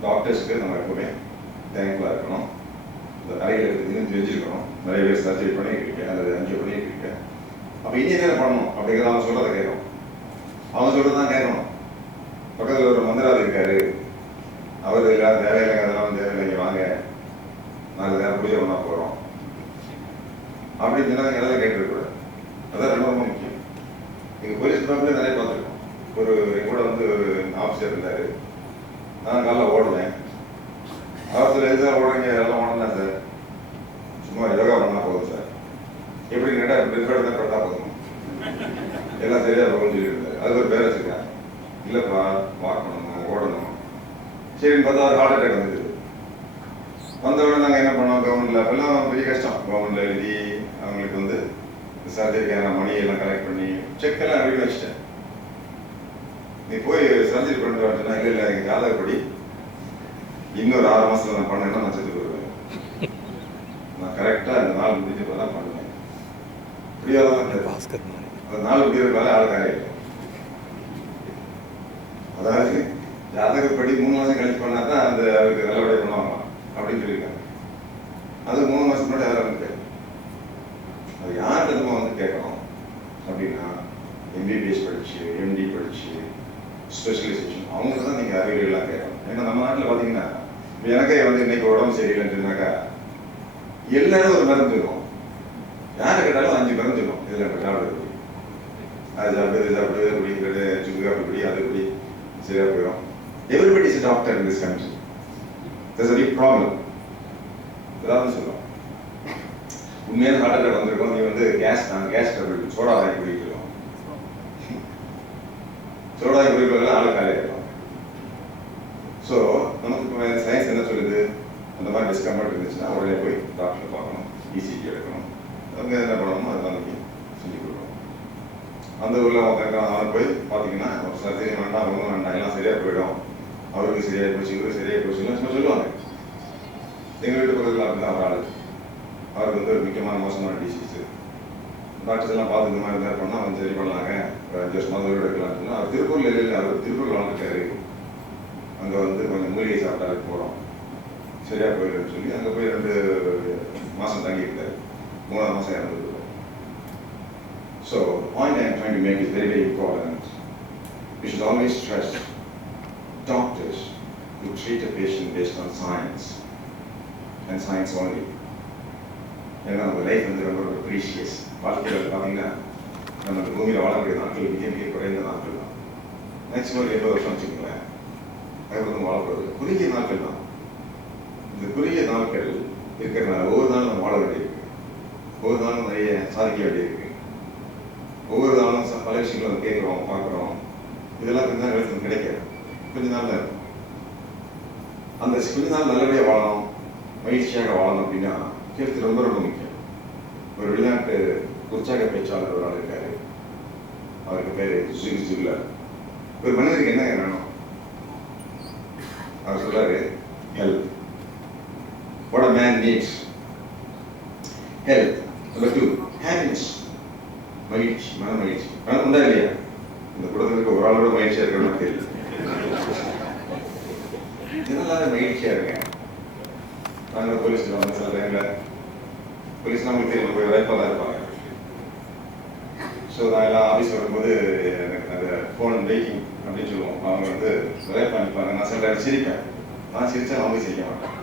டாக்டர்ஸ்க்கு நம்ம எப்பவுமே தேங்க்ஃபுல்லாக இருக்கணும். இந்த அறிவியல் இன்னும் தெரிஞ்சிருக்கணும். நிறைய பேர் சர்ஜரி பண்ணிட்டு இருக்கேன் அல்லது அஞ்சு பண்ணிட்டு இருக்கேன். அப்போ இனி என்ன பண்ணணும் அப்படிங்கிறத அவங்க சொல்றதை கேட்கணும், அவங்க சொல்றதான் கேட்கணும். பக்கத்தில் ஒரு மந்திராதி இருக்காரு, அவர் எல்லாம் தேவையில்லைங்க, அதெல்லாம் தேவையில்லைங்க, வாங்க நாங்கள் வேறு பூஜை பண்ண போகிறோம் அப்படின்னு சொன்னால் எல்லாம் கேட்டுருக்கூடாது. அதான் ரொம்ப ரொம்ப முக்கியம். எங்கள் போலீஸ் டிபார்ட்மெண்ட்ல நிறைய பார்த்துருக்கோம். ஒரு கூட வந்து ஒரு ஆஃபீஸர் இருந்தார், நான் காலைல ஓடுவேன். அவசரம் எதுதான் ஓடுறீங்க, எல்லாம் ஓடலாம் சார், சும்மா யோகா பண்ணால் போதும் சார், எப்படி கேட்டால் ப்ரிஃபர்ட் தான் படுத்தா போதும், எல்லாம் சரியாக போகும்னு சொல்லிட்டு இருந்தார். அது ஒரு பேர் வச்சுருக்கேன், இல்லைப்பா வாக் பண்ணணும், ஓடணும். சரின்னு பார்த்தா ஒரு ஹார்ட் அட்டாக் வந்துடுது. வந்தவுடனே நாங்கள் என்ன பண்ணோம், கவர்மெண்ட்டில் அப்பெல்லாம் பெரிய கஷ்டம், கவர்மெண்ட்டில் எழுதி அவங்களுக்கு வந்து சர்ஜரிக்கான மணியெல்லாம் கலெக்ட் பண்ணி செக்கெல்லாம் ரெடி வச்சுட்டேன். நீ போய் சர்ஜரி பண்ணிட்டு வரச்சுன்னா, இல்லை இல்லை எங்கள் ஜாதகப்படி இன்னொரு 6 மாதத்தில் நான் பண்ணேன்னா நான் செத்து போடுவேன், நான் கரெக்டாக அந்த நாள் முடிஞ்சப்போ தான் பண்ணுவேன். இப்படியாதான் அந்த நாள் முடிகிறதுனால ஆள் காரியம். அதாவது ஜாதகப்படி 3 மாதம் கழிச்சு பண்ணா தான் அந்த அவருக்கு நல்லபடியாக பண்ணுவாங்க அப்படின்னு சொல்லியிருக்காங்க. அது 3 மாதத்துக்கு முன்னாடி யாரும் வந்து அது யார்கிட்ட நம்ம வந்து கேட்கணும் அப்படின்னா, எம்பிபிஎஸ் படிச்சு, எம்டி படிச்சு, ஸ்பெஷலைசேஷன், அவங்க தான் நீங்கள் அறிவியலாம் கேட்கணும். ஏன்னா நம்ம நாட்டில் பார்த்தீங்கன்னா, எனக்கே வந்து இன்னைக்கு உடம்பு சரியில்லைன்னுனாக்கா எல்லாரும் ஒரு மருந்து சொல்லுவோம். யாரை கேட்டாலும் 5 மருந்து சொல்லுவோம். இதில் நம்ம சாப்பிடுறது, அது சாப்பிடுது, இது சாப்பிடுது, குடிக்கிறது, சுக்கு அப்படி அது இப்படி சரியாக போயிடும். Everybody is a doctor in this country. There's a big problem. ஏதாவது சொல்லுவோம், உண்மையான ஹார்ட் அட்டாக் வந்திருக்கோம், நீ வந்து கேஸ் டபுள் சோடா வாங்கி குடிக்கிறோம், சோடா வாங்கி குடிக்கிறவங்க ஆளு காலியாக இருக்கும். ஸோ நமக்கு இப்போ சயின்ஸ் என்ன சொல்லுது, அந்த மாதிரி டிஸ்கம்ஃபர்ட் இருந்துச்சுன்னா உடனே போய் டாக்டரை பார்க்கணும், இசிஜி எடுக்கணும், அவங்க என்ன பண்ணணுமோ அதை அன்னைக்கு செஞ்சு கொடுக்கணும். அந்த ஊரில் அவன் போய் பார்த்தீங்கன்னா ஒரு சர்ஜரி வேண்டாம், ஒன்றும் வேண்டாம், எல்லாம் சரியாக போயிடும், அவருக்கு சரியாக போச்சு, இவருக்கு சரியாக போச்சுன்னு சொல்லுவாங்க. எங்கள் வீட்டு பக்கத்தில் அப்படின்னா ஒரு ஆள், அவருக்கு வந்து ஒரு முக்கியமான மோசமான டிசீஸு, டாக்டர்ஸ் எல்லாம் பார்த்து இந்த மாதிரி பண்ணால் அவன் சரி பண்ணலாங்க, ஒரு 5 வருஷமாக எடுக்கலாம்னு சொன்னால், அவர் திருப்பூரில் இல்லை, அவர் திருப்பூர் வாழ்ந்துட்டாரு, அங்கே வந்து கொஞ்சம் மூலிகை சாப்பிட்டாரு போகிறோம், சரியாக போயிடுன்னு சொல்லி அங்கே போய் 2 மாதம் தங்கியிருந்தார். 3ஆவது மாதம் இறந்துருக்காரு. So the point I am trying to make is very, very important. We should always trust doctors who treat a patient based on science and science only. ஏன்னா நம்ம லைஃப் வந்து ரொம்ப ரொம்ப ப்ரீஷியஸ். வாழ்க்கையில் பார்த்தீங்கன்னா நம்ம இந்த பூமியில் வாழக்கூடிய நாட்கள் மிக மிக குறைந்த நாட்கள் தான். மேக்ஸிமம் 70 வருஷம் வச்சுக்கோங்களேன், அதுக்கப்புறம் வாழப்படுறது குறுகிய நாட்கள் தான். இந்த குறுகிய நாட்கள் இருக்கிறதுனால ஒவ்வொரு நாளும் நம்ம வாழ வேண்டியிருக்கு, ஒவ்வொரு நாளும் நிறைய சாதிக்க வேண்டியிருக்கு, ஒவ்வொரு நாளும் பல விஷயங்களும் கேட்குறோம், பார்க்குறோம். இதெல்லாம் கொஞ்ச நாள் கழிச்சு கிடைக்காது, கொஞ்ச நாள் தான் இருக்கும். அந்த கொஞ்ச நாள் நல்லபடியாக வாழணும், மகிழ்ச்சியாக வாழணும் அப்படின்னா ஹெல்த் ரொம்ப ரொம்ப முக்கியம். ஒரு வெளிநாட்டு உற்சாக பேச்சாளர் ஒரு ஆள் இருக்காரு, அவருக்கு பேர் ஜிகுலர். ஒரு மனிதருக்கு என்ன வேணும்? அவர் சொல்றாரு, health. What a man needs. Health. Number 2, happiness. மகிழ்ச்சி, மன மகிழ்ச்சி. மனம் உண்டா இல்லையா? இந்த குடும்பத்துக்கு ஒரு ஆளோட மகிழ்ச்சியா இருக்கணும்னு தெரியல. இதெல்லாம் மகிழ்ச்சியா இருக்கேன். நாங்கள் போலீஸ்ல வந்து சில டைம்ல போலீஸ் நம்மளுக்கு தெரியும், போய் வேலைப்பாக தான் இருப்பாங்க. ஸோ நான் எல்லாம் ஆஃபீஸ் வரும்போது எனக்கு அந்த ஃபோன் வெயிட்டிங் அப்படின்னு சொல்லுவோம். அவங்க வந்து வேலைப்பாக நிற்பாங்க. நான் சில டைம் சிரிப்பேன். நான் சிரிச்சா அவங்க சிரிக்க மாட்டேன்.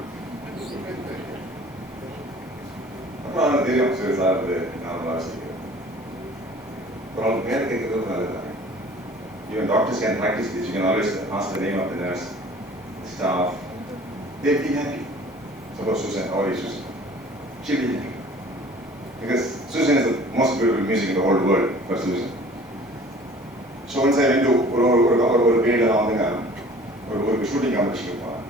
அப்புறம் அவனுக்கு தெரியும், சரி சார் அது நார்மலாக சிரிக்கிறேன். அப்புறம் அவங்க பேர் கேட்கறது நல்லதுதானே. Even doctors can practice this. You can always ask the name of the nurse, the staff. They'll be happy. Suppose Susan, how are you, Susan? She'll be happy. Because Susan is the most beautiful music in the whole world for Susan. So once I went to ஒரு வீடில் நான் வந்துங்க ஒரு ஷூட்டிங் காம்படிஷனுக்கு போனேன்.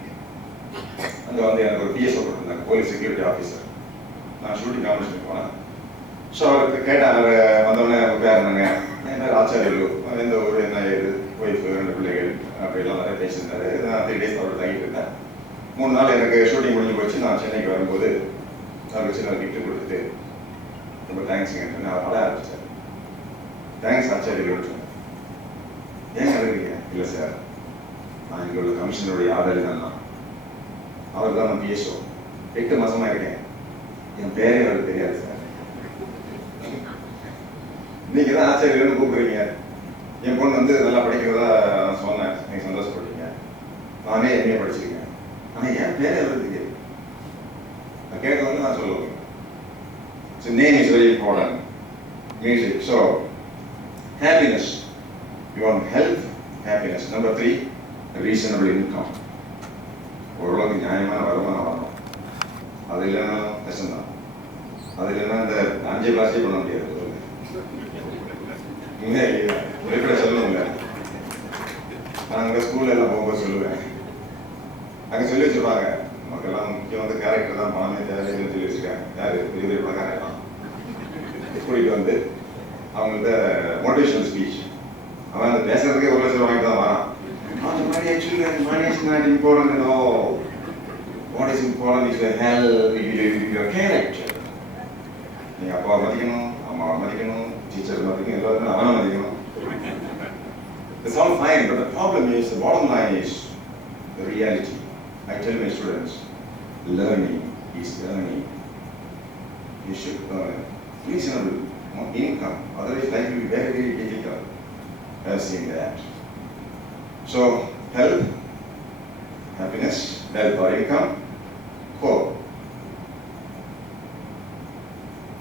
அங்கே வந்து எனக்கு ஒரு பிஎஸ்ஓ போட்டிருந்தாங்க, போலீஸ் செக்யூரிட்டி ஆஃபீஸர். நான் ஷூட்டிங் காம்படிஷனுக்கு போனேன். ஸோ அவருக்கு கேட்டேன், அவர் வந்தோடனே அவங்க பேர் என்னங்க, என் பேர் ஆச்சாரியலு, எந்த ஊர், என்ன ஏது, ஒய்ஃபு, 2 பிள்ளைகள் அப்படிலாம் நிறைய பேசியிருந்தாரு. நான் 3 days அவரோட தங்கிட்டு இருந்தேன். 3 நாள் எனக்கு ஷூட்டிங் முடிஞ்சு போச்சு. நான் சென்னைக்கு வரும்போது அவருக்கு சின்ன கிஃப்ட் கொடுத்துட்டு ரொம்ப தேங்க்ஸுங்க அவர் அழ ஆரம்பிச்சார். தேங்க்ஸ் ஆச்சாரியலுன்னு சொன்னேன். ஏன் அழுகிறீங்க? இல்லை சார், நான் இங்கே உள்ள கமிஷனருடைய ஆதரவு தான். அவர் தான் நான் பிஎஸ்ஓ. 8 மாசமா இருக்கேன். என் பேரே அவருக்கு தெரியாது சார். நீங்க தான் ஆச்சாரியன்னு கூப்பிடுறீங்க. என் பொண்ணு வந்து நல்லா படிக்கிறதா நான் சொன்னேன், நீங்க சந்தோஷப்படுறீங்க. நானே எம்ஏ படிச்சிருக்கேன், ஆனால் என் பேரே அவருக்கு தெரியாது. நான் கேட்கறது நான் சொல்லுவேன். So name is very important. Music. So happiness. You want health, happiness. Number 3, reasonable income. ஓரளவுக்கு நியாயமான வருமானம் வரணும். அது இல்லைன்னா கஷ்டம்தான். அது இல்லைன்னா இந்த angioplasty பண்ண முடியாது. வெளிப்பட சொல்லணும்ல. நான் அங்கே ஸ்கூல்ல எல்லாம் போகும்போது சொல்லுவேன், அங்கே சொல்லி வச்சிருப்பாங்க, நமக்கெல்லாம் முக்கியம் வந்து கேரக்டர் தான், பணமே தேவையில்லைன்னு சொல்லி வச்சிருக்காங்க. யாரு பெரிய பெரிய பணக்காரன் கூட்டிகிட்டு வந்து அவங்கள்ட்ட மோட்டிவேஷனல் ஸ்பீச். அவன் அந்த பேசுறதுக்கே 1 லட்சம் வாங்கிட்டு தான் வரான். அந்த மாதிரி actually money is not important at all. What is important is your health, your character. நீங்கள் அப்பாவை மதிக்கணும், அம்மாவை மதிக்கணும், டீச்சர் மதிக்கணும், எல்லாருமே அவனை மதிக்கணும். It's all fine, but the problem is, the bottom line is the reality. I tell my students, learning is earning. You should earn reasonable income, otherwise life will be very, very difficult. I have seen that. So, health, happiness, health or income. 4,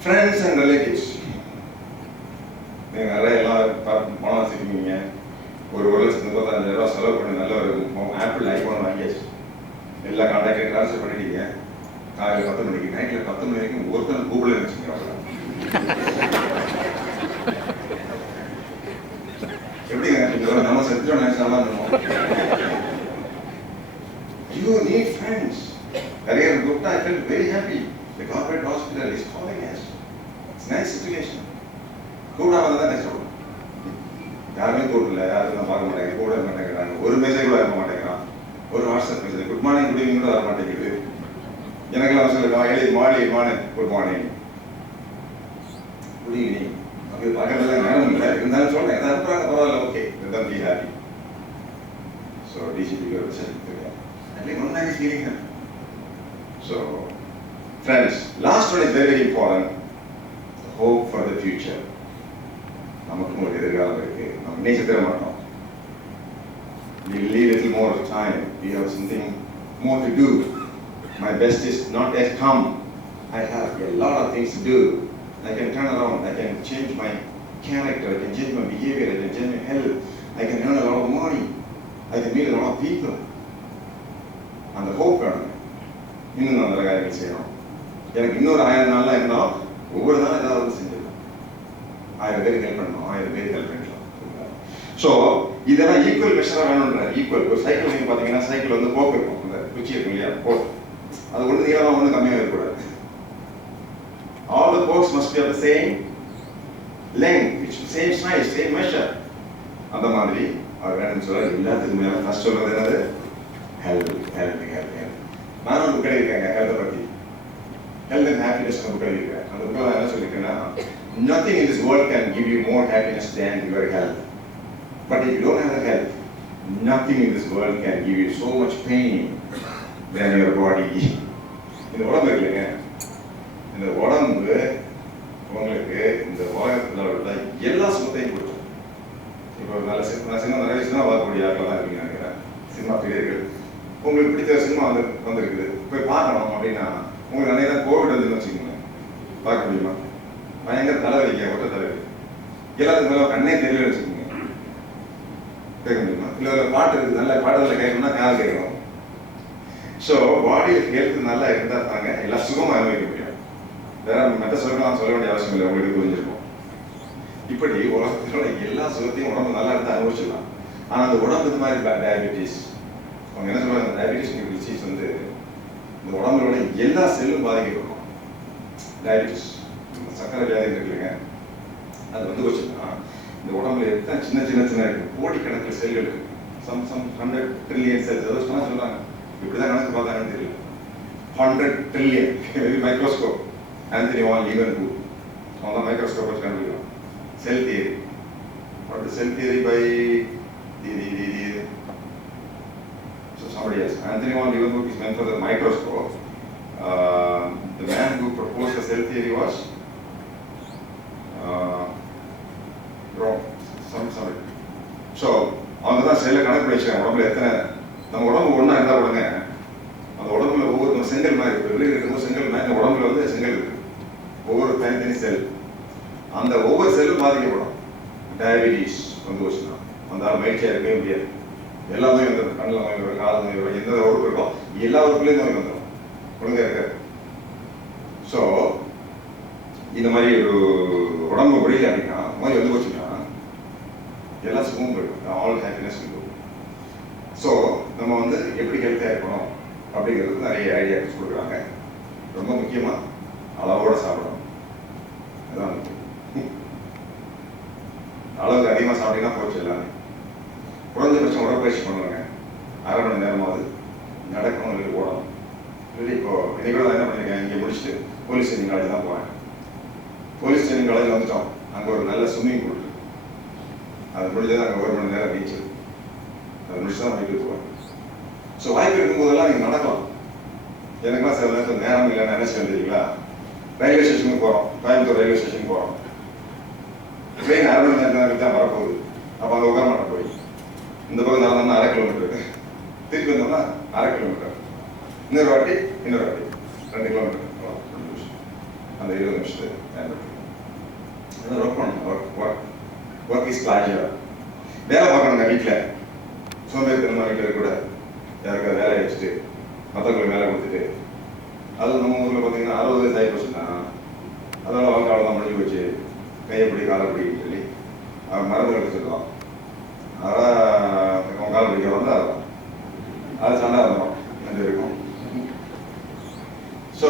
friends and relatives. நீங்கள் நிறைய எல்லாம் பணம் வச்சுருக்கீங்க, ஒரு 1,35,000 செலவு பண்ணி நல்ல ஒரு ஆப்பிள் ஐஃபோன் வாங்கியாச்சு, எல்லா கான்டாக்டையும் ட்ரான்ஸ்ஃபர் பண்ணிட்டீங்க. காலையில் 10 மணிக்கு, நைட்டில் 10 மணி வரைக்கும் ஒருத்தர் கூகுளில் வச்சுக்கிறோம். எப்படிங்க நம்ம செத்துறோம் நினைச்சாம இருந்தோம். You need friends. Career group, I felt very happy. The corporate hospital is calling us. It's a nice situation. கூடாம தான் கஷ்டப்படும். யாருமே கூடல, யாரும் நான் பார்க்க மாட்டேங்க, கூட மாட்டேங்கிறாங்க, ஒரு மெசேஜ் கூட இருக்க மாட்டேங்கிறான், ஒரு WhatsApp message good morning good evening கூட வர மாட்டேங்குது. எனக்கெல்லாம் சொல்லுவேன், எலி morning good morning good evening. அப்படி பார்க்கறதுலாம் நேரம் இல்லை, இருந்தாலும் சொல்றேன், எதாவது அனுப்புறாங்க பரவாயில்ல, okay, then be happy. So DCP ஒரு சொல்லிருக்கேன், actually one night is feeling happy. So friends, last one is very, very important. Hope for the future. நமக்கு ஒரு எதிர்காலம் இருக்கு, நம்ம இன்னைக்கு தர மாட்டோம். We need a little more time. We have something more to do. My best is not yet come. I have a lot of things to do. I can turn around. I can change my character. I can change my behavior. I can change my health. I can earn a lot of money. I can meet a lot of people. And the hope வேணும். இன்னும் நல்ல காரியங்கள் செய்யணும். எனக்கு இன்னொரு 1000 நாள்லாம் இருந்தாலும் ஒவ்வொரு நாளும் ஏதாவது செஞ்சிடலாம். 1000 பேருக்கு ஹெல்ப் பண்ணணும், 1000 பேருக்கு ஹெல்ப் பண்ணலாம். ஸோ இதெல்லாம் ஈக்குவல் மெஷராக வேணுன்ற ஈக்குவல். ஒரு சைக்கிள் நீங்கள் பார்த்தீங்கன்னா சைக்கிள் வந்து போக்கு இருக்கும், அந்த குச்சி இருக்கும் இல்லையா, போக், அது ஒன்று நீளமாக ஒன்று கம்மியாக இருக்கக்கூடாது. All the forks must be of the same length, which same size, same measure. அந்த மாதிரி அவர் வேணும்னு சொல்ல எல்லாத்துக்கும் மேலே ஃபர்ஸ்ட் சொல்றது என்னது, ஹெல்த் ஹெல்த் ஹெல்த் ஹெல்த். நானும் புக் எழுதியிருக்கேங்க ஹெல்த்தை பற்றி, ஹெல்த் அண்ட் ஹாப்பினஸ் புக் எழுதியிருக்கேன். அந்த புக்கில் நான் என்ன சொல்லியிருக்கேன்னா, nothing in this world can give you more happiness than your health. But if you don't have the health, nothing in this world can give you so much pain than your body. இந்த உடம்பு இல்லைங்க, இந்த உடம்பு உங்களுக்கு இந்த உலகத்தில் உள்ள எல்லா சுகத்தையும் கொடுக்கும். இப்போ நல்ல சினிமா நிறைய சினிமா பார்க்கக்கூடிய ஆட்கள் தான் இருக்கீங்க நினைக்கிறேன், சினிமா பிரியர்கள். உங்களுக்கு பிடிச்ச சினிமா வந்துருக்குது, போய் பார்க்கணும் அப்படின்னா உங்களுக்கு நிறைய நேரம் கோவிட் வந்துன்னு வச்சுக்கோங்க, பார்க்க முடியுமா? பயங்கர தலைவலிக்க, ஒற்ற தலைவலி, எல்லாத்துக்கும் மேலே கண்ணே தெரியலன்னு வச்சுக்கோங்க, கேட்க முடியுமா? இல்லை பாட்டு இருக்குது, நல்ல பாடலில் கேட்கணும்னா காது கேட்கணும். ஸோ பாடியில் ஹெல்த் நல்லா இருந்தால் தாங்க எல்லாம் சுகமாக அனுபவிக்க முடியும். வேற மற்ற சுகம்லாம் சொல்ல வேண்டிய அவசியம் இல்லை, உங்களுக்கு புரிஞ்சிருக்கும். இப்படி உலகத்தோட எல்லா சுகத்தையும் உடம்பு நல்லா இருந்தால் அனுபவிச்சிடலாம். ஆனால் அந்த உடம்பு இந்த மாதிரி டயபெட்டிஸ், அவங்க என்ன சொல்றாங்க, டயபெட்டிஸ் டிசீஸ் வந்து இந்த உடம்புல எல்லா செல்லும் பாதிக்கப்படும். டயபெட்டிஸ் சக்கரை வியாதி இருக்குல்லைங்க, அது வந்து வச்சுன்னா இந்த உடம்புல எத்தனை சின்ன சின்ன சின்ன இருக்கு, கோடிக்கணக்கில் செல்கள் இருக்கு, சம் 100 ட்ரில்லியன் செல்ஸ் ஏதோ சொல்றாங்க. இப்படிதான் கணக்கு பார்த்தாங்கன்னு தெரியல. 100 ட்ரில்லியன் மைக்ரோஸ்கோப், ஆந்தனி வான் லீவன்பூர் அவங்க தான் மைக்ரோஸ்கோப் வச்சு கண்டுபிடிக்கலாம். செல் theory, what is cell theory by so somebody else. Anthony von Leeuwenhoek is meant for the microscope. The man who proposed the cell theory was wrong. Somebody. So அவங்க தான் செல்லை கணக்கு வச்சுக்காங்க. உடம்புல எத்தனை, நம்ம உடம்பு ஒன்றா இருந்தால் கொடுங்க, அந்த உடம்புல ஒவ்வொரு செங்கல் மாதிரி இருக்கு, வெளியே இருக்கும்போது செங்கல் மாதிரி இந்த உடம்புல வந்து செங்கல் இருக்கு, ஒவ்வொரு தனித்தனி செல், அந்த ஒவ்வொரு செல்லும் பாதிக்கப்படும். டயபெட்டிஸ் வந்து வச்சுன்னா அந்த ஆள் மகிழ்ச்சியாக இருக்கவே முடியாது, எல்லா நோயும் வந்துடும், கண்ணில் நோய் வரும், கால நோய் வரும், எந்த உறுப்பு இருக்கோ எல்லா உறுப்புலையும் நோய் வந்துடும், ஒழுங்காக இருக்காது. ஸோ இந்த மாதிரி ஒரு உடம்பு முடியல அப்படின்னா, நோய் வந்து போச்சுன்னா எல்லா சுகமும் போயிடும், ஆல் ஹாப்பினஸ் இருக்கும். ஸோ நம்ம வந்து எப்படி ஹெல்த்தாக இருக்கணும் அப்படிங்கிறதுக்கு நிறைய ஐடியாஸ் கொடுக்குறாங்க. ரொம்ப முக்கியமாக அளவோடு சாப்பிடணும், அதுதான் முக்கியம். அளவுக்கு அதிகமாக சாப்பிட்டீங்கன்னா போச்சு எல்லாமே. குறைஞ்சபட்சம் உடற்பயிற்சி பண்ணுவாங்க, அரை மணி நேரமாவது நடக்கணும், இல்லை ஓடணும். இல்லை இப்போ இன்னைக்கு கூட நான் என்ன பண்ணியிருக்கேன், இங்கே முடிச்சுட்டு போலீஸ் ட்ரைனிங் காலேஜ் தான் போவேன். போலீஸ் ட்ரைனிங் காலேஜ் வந்துட்டோம், அங்கே ஒரு நல்ல ஸ்விம்மிங் பூல் இருக்கு, அது முடிஞ்சது அங்கே 1 மணி நேரம் நீச்சல், அது முடிச்சு தான் வீட்டுக்கு போவேன். ஸோ வாய்ப்பு இருக்கும்போதெல்லாம் நீங்கள் நடக்கலாம். எனக்குலாம் சில நேரத்தில் நேரம் இல்லைன்னு என்ன செய்ய தெரியுங்களா, ரயில்வே ஸ்டேஷனுக்கு போகிறோம், கோயம்புத்தூர் ரயில்வே ஸ்டேஷனுக்கு போகிறோம், ட்ரெயின் 1/2 மணி நேரத்துக்கு தான் வரப்போகுது, அப்போ அங்கே உட்கார மாட்டேன், போய் இந்த பக்கம் நடந்தோம்னா 1/2 கிலோமீட்டர், திருப்பி வந்தோம்னா 1/2 கிலோமீட்டர், இன்னொரு வாட்டி 2 கிலோமீட்டர், அந்த 20 நிமிஷத்துக்கு ஒர்க் பண்ணணும். Work is pleasure. வேலை பார்க்கணுங்க வீட்டில், சோம்பேறித்தனமாக வீட்டில் இருக்கக்கூடாது. யாருக்காவது வேலையை வச்சுட்டு மற்றவங்களுக்கு வேலை கொடுத்துட்டு, அதுவும் நம்ம ஊரில் பார்த்தீங்கன்னா 60 வயசு ஆகி போச்சுன்னா அதோட வாழ்க்கை அவ்வளோதான் முடிஞ்சு போச்சு, கையப்படி காலப்படின்னு சொல்லி அவன் மரபுகளுக்கு சொல்லுவான். அதான் அவன் கால பிடிக்க வந்து அது சண்டை வந்துடும் ரெண்டு இருக்கும். ஸோ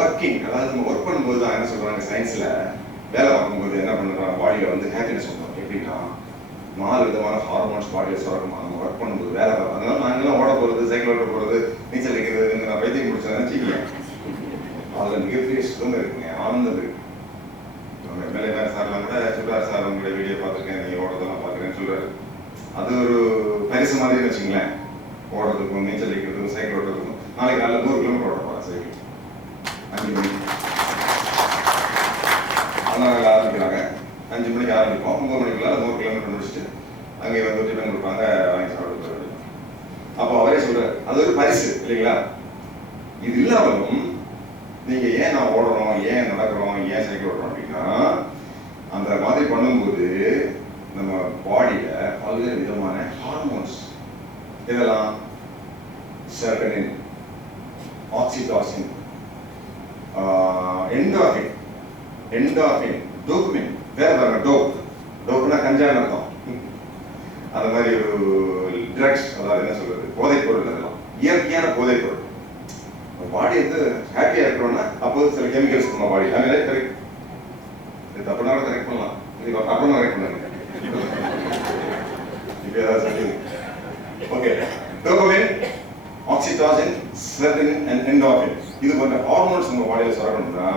ஒர்க்கிங், அதாவது நம்ம ஒர்க் பண்ணும்போது தான் என்ன சொல்கிறாங்க சயின்ஸில், வேலை பார்க்கும்போது என்ன பண்ணுறாங்க, பாடியில் வந்து ஹாப்பினஸ் வந்துடும். எப்படின்னா 4 விதமான ஹார்மோன்ஸ் பாடியில் சுரக்குமா நம்ம ஒர்க் பண்ணும்போது, வேலை பார்க்கும். அதனால நாங்களாம் ஓட போகிறது, சைக்கிள் ஓட்ட போகிறது, நீச்சல் அடிக்கிறது, நான் வைத்தியம் முடிச்சேன் நினச்சிக்கேன். அதில் மிகப்பெரிய சுகம் இருக்குங்க, ஆனந்தம் இருக்கு. நம்ம எம்எல்ஏ சார்லாம் கூட சொல்கிறார், சார் உங்களுடைய வீடியோ பார்த்துருக்கேன், நீங்கள் ஓடுறதெல்லாம் பார்க்குறேன்னு சொல்கிறாரு. அது ஒரு பரிசு மாதிரி வச்சுங்களேன். ஓடுறதுக்கும் நீச்சல் அடிக்கிறதுக்கும் சைக்கிள் ஓட்டுறதுக்கும். நாளைக்கு காலையில் 100 கிலோமீட்டர் ஓட போகிறேன் சைக்கிள், 5 மணிக்கு. அதனால் ஆரம்பிக்கிறாங்க, 5 மணிக்கு ஆரம்பிப்போம், 9 மணிக்குள்ள 100 கிலோமீட்டர் முடிச்சுட்டு அங்கே வந்து டிஃபன் கொடுப்பாங்க, வாங்கி சாப்பிட்டு போயிடுவோம். அப்போ அவரே சொல்கிறார், அது ஒரு பரிசு இல்லைங்களா. இது இல்லாமலும் நீங்கள் ஏன் நான் ஓடுறோம், ஏன் நடக்கிறோம், ஏன் சைக்கிள் ஓடுறோம் அப்படின்னா, அந்த மாதிரி பண்ணும்போது நம்ம பாடியில் பல்வேறு விதமான ஹார்மோன்ஸ், இதெல்லாம் செரட்டனின், ஆக்சிடாசின், என்டார்பின், டோபமின், வேற பாருங்க, டோப்னா கஞ்சான்னு அர்த்தம். அந்த மாதிரி ஒரு ட்ரக்ஸ், அதாவது என்ன சொல்றது, போதைப் பொருள், அதெல்லாம் இயற்கையான போதை பொருள். பாடி வந்து ஹாப்பியாக இருக்கிறோம்னா அப்போது சில கெமிக்கல்ஸ் நம்ம பாடி அது கரெக்ட். இது தப்புனா கரெக்ட் பண்ணலாம், இது அப்புறம் கரெக்ட் பண்ணுங்க. இப்போ ஏதாவது சொல்லி okay. Dopamine, oxytocin, serotonin and endorphin இது போன்ற ஹார்மோன்ஸ் நம்ம பாடியில் சுரக்கணும்னா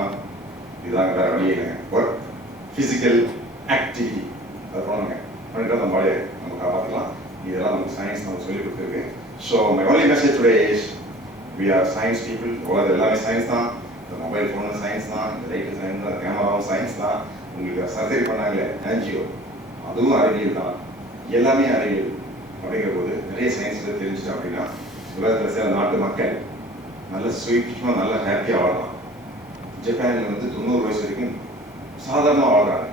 இதுதாங்க வேற வழியே இல்லைங்க. ஒர்க், ஃபிசிக்கல் ஆக்டிவிட்டி அது பண்ணுங்க, பண்ணிட்டு நம்ம பாடியை நம்ம காப்பாற்றலாம். இதெல்லாம் நமக்கு சயின்ஸ் நமக்கு சொல்லி கொடுத்துருக்கு. So my only message today is we are science people. உலகத்தில் எல்லாமே சயின்ஸ் தான். இந்த மொபைல் ஃபோனும் சயின்ஸ் தான், இந்த லைட்டு சயின்ஸ் தான், கேமராவும் சயின்ஸ் தான். உங்களுக்கு சர்ஜரி பண்ணாங்களே ஆன்ஜியோ அதுவும் அறிவியல் தான். எல்லாமே அறிவியல் அப்படிங்கிற போது நிறைய சயின்ஸ் தெரிஞ்சுட்டோம் அப்படின்னா உலகத்தில் சில நாட்டு மக்கள் நல்ல சுயமாக நல்லா ஹாப்பியாக வாழலாம். ஜப்பானில் வந்து 90 வயசு வரைக்கும் சாதாரணமாக வாழ்கிறாங்க.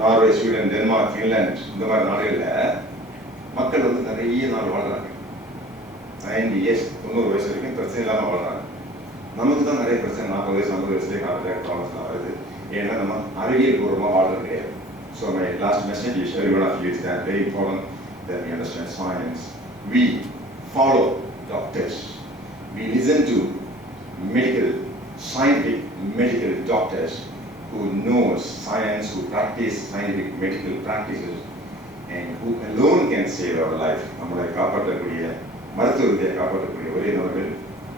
நார்வே, ஸ்வீடன், டென்மார்க், ஃபின்லாந்து இந்த மாதிரி நாடுகளில் மக்கள் வந்து நிறைய நாள் வாழ்கிறாங்க. 90 இயர்ஸ் 90 வயசு வரைக்கும் பிரச்சனை இல்லாமல் வாழ்கிறாங்க. நமக்கு தான் நிறைய பிரச்சனை 40 வயசு 50 வயசுலேயே ஹார்ட் அட்டாக் ப்ராப்ளம்ஸ்லாம் வருது. ஏன்னா நம்ம அறிவியல் பூர்வமாக வாழ்றது கிடையாது. So my last message is every one of you is that very important that we understand science. We follow doctors. We listen to scientific medical doctors who knows science, who practice scientific medical practices and who alone can save our life. நம்மளை காப்பாற்றக்கூடிய மருத்துவ வித்தியை காப்பாற்றக்கூடிய ஒரே நபர்கள்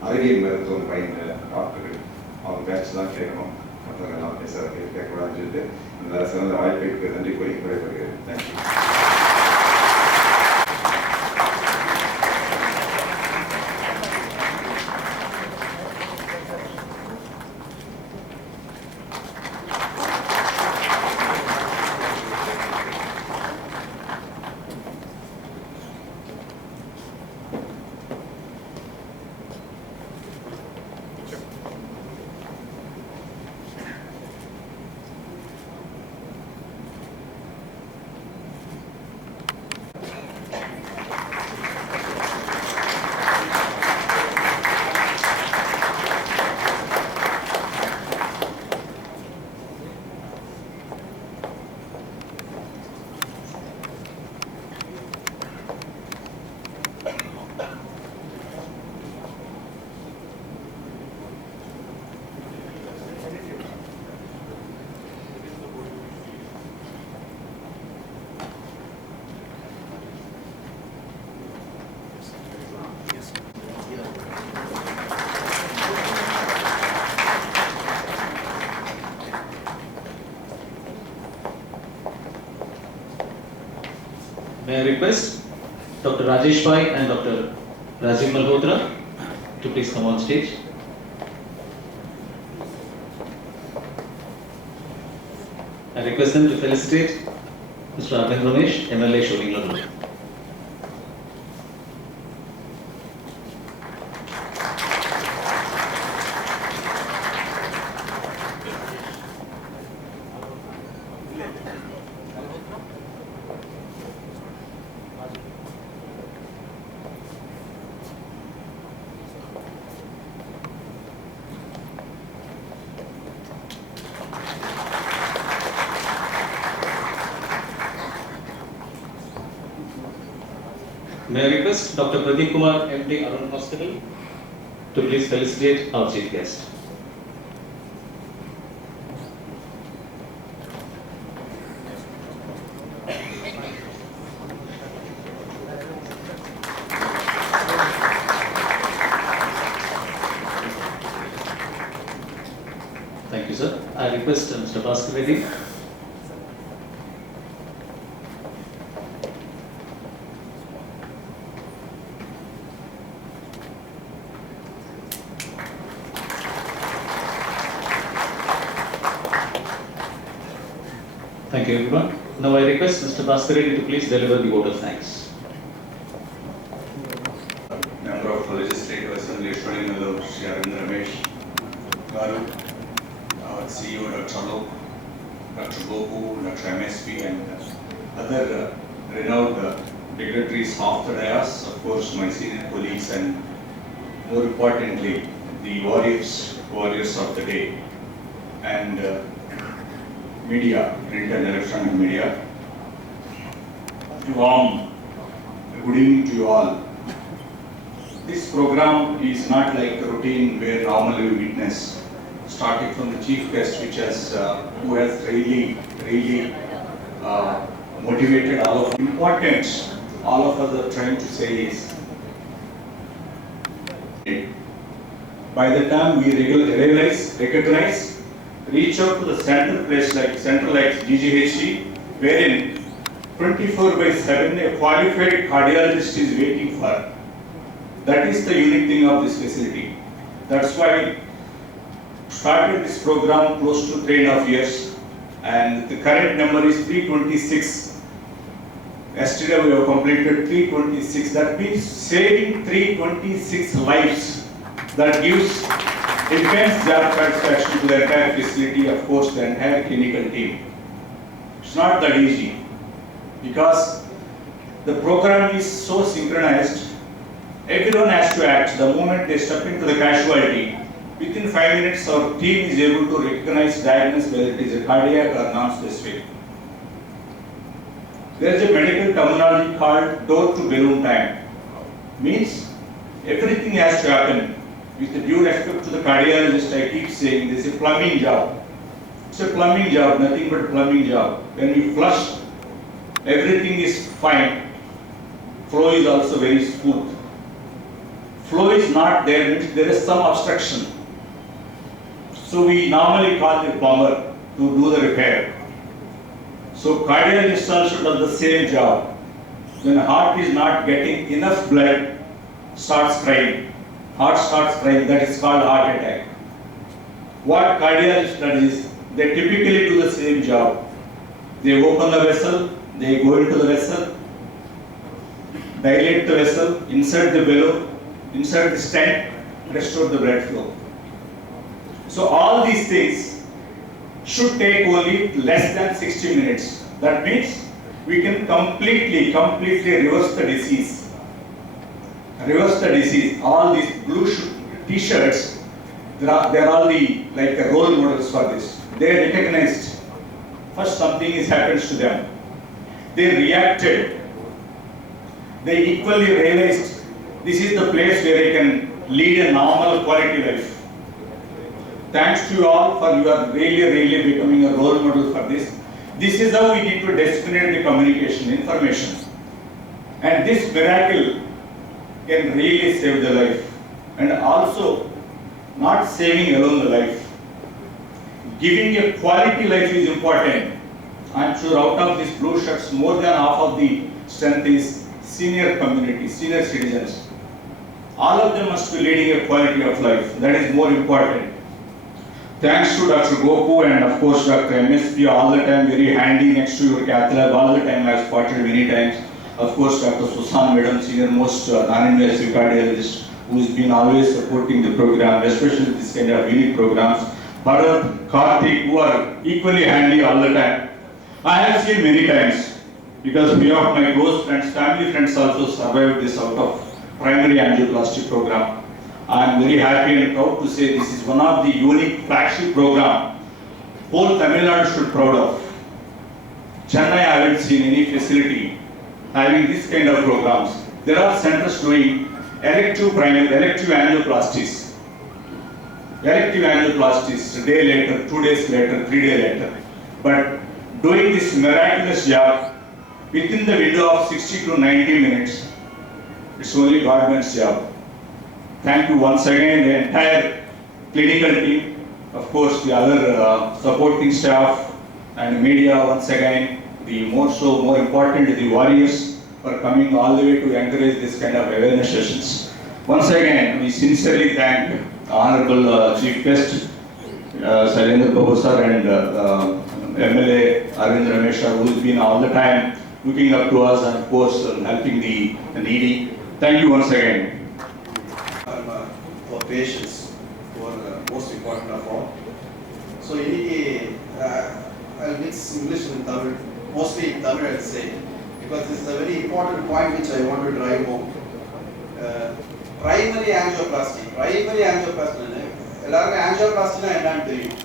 அறிவியல் மருத்துவம் பயின்ற டாக்டர்கள். அவங்க பேச்சு தான் கேட்கணும், மற்றவங்க எல்லாம் பேசுறது கேட்கக்கூடாதுன்னு சொல்லிட்டு இந்த சிறந்த வாய்ப்புக்கு நன்றி கூறி விடைபெறுகிறேன். Thank you. May I request Dr. Rajesh Pai and Dr. Rajiv Malhotra to please come on stage. I request them to felicitate Mr. Arvind Ramesh, MLA Sylendra. May I request Dr. Karthick Kumar, MD, Arun Hospital, to please felicitate our chief guest. Thank you, sir. I request Mr. Bhaskar Reddy. Thank you, everyone. Now I request Mr. Bhaskar Reddy to please deliver the vote of thanks. Member of Legislative Assembly, Sylendra Ramesh, Garu, our CEO, Dr. Alok, Dr. Gobu, Dr. MSP, and other renowned dignitaries of the dais, of course, my senior colleagues, and more importantly, the warriors of the day, and media, print and electronic media. A warm good evening to you all. This program is not like a routine where normally we witness, starting from the chief guest, who has really motivated all of us. Important, all of us are trying to say is, by the time we recognize, reach out to the center like GGHC, wherein 24/7 a qualified cardiologist is waiting for. That is the unique thing of this facility. That's why started this program close to 3.5 years, and the current number is 326. Yesterday we have completed 326. That means saving 326 lives. That gives immense job satisfaction to the entire facility, of course, the entire clinical team. It's not that easy because the program is so synchronized. Everyone has to act. The moment they step into the casualty, within 5 minutes our team is able to recognize, diagnose whether it is a cardiac or non-specific. There is a medical terminology called door to balloon time. Means everything has to happen. With the due respect to the cardiologist, I keep saying this is a plumbing job. It's a plumbing job, nothing but plumbing job. When we flush, everything is fine. Flow is also very smooth. Flow is not there, means there is some obstruction. So we normally call the plumber to do the repair. So cardiologist also does the same job. When heart is not getting enough blood, starts crying. Heart starts crying, that is called heart attack. What cardiologist does is, they typically do the same job. They open the vessel, they go into the vessel, dilate the vessel, insert the balloon, insert the stent, restore the blood flow. So all these things should take only less than 60 minutes. That means we can completely reverse the disease. Reverse the disease. All these blue t-shirts, they're all like role models for this. They recognized. First something happens to them. They reacted. They equally realized this is the place where they can lead a normal quality life. Thanks to you all for you are really becoming a role model for this. This is how we need to disseminate the communication, information. And this miracle can really save the life. And also, not saving alone the life. Giving a quality life is important. I'm sure out of these blue shirts, more than half of the strength is senior community, senior citizens. All of them must be leading a quality of life. That is more important. Thanks to Dr. Gobu and of course Dr. MSP, all the time very handy next to your cath lab, all the time I have spotted many times. Of course Dr. Susan Madam, senior most non-invasive cardiologist, who has been always supporting the program, especially this kind of unique programs. Bharath, Karthick, who are equally handy all the time. I have seen many times, because few of my close friends, family friends also survived this out of primary angioplasty program. I am very happy and proud to say this is one of the unique flagship program whole Tamil Nadu should be proud of. Chennai, I haven't seen any facility having this kind of programs. There are centers doing elective angioplasties. Elective angioplasties, a day later, 2 days later, 3 days later. But doing this miraculous job within the window of 60 to 90 minutes, it's only God's job. Thank you once again, the entire clinical team, of course the other supporting staff and media once again, the more important, the warriors for coming all the way to encourage this kind of awareness sessions. Once again, we sincerely thank Honorable Chief Guest, Sylendra Babu sir and MLA Arvind Ramesh, who has been all the time looking up to us and of course helping the needy. Thank you once again. For patients who are most important of all. So I'll mix English and Tamil, mostly in Tamil I'll say, because this is a very important point which I want to drive home. Primary angioplasty. Primary angioplasty. எல்லாருக்கும் angioplasty என்னன்னு தெரியும்.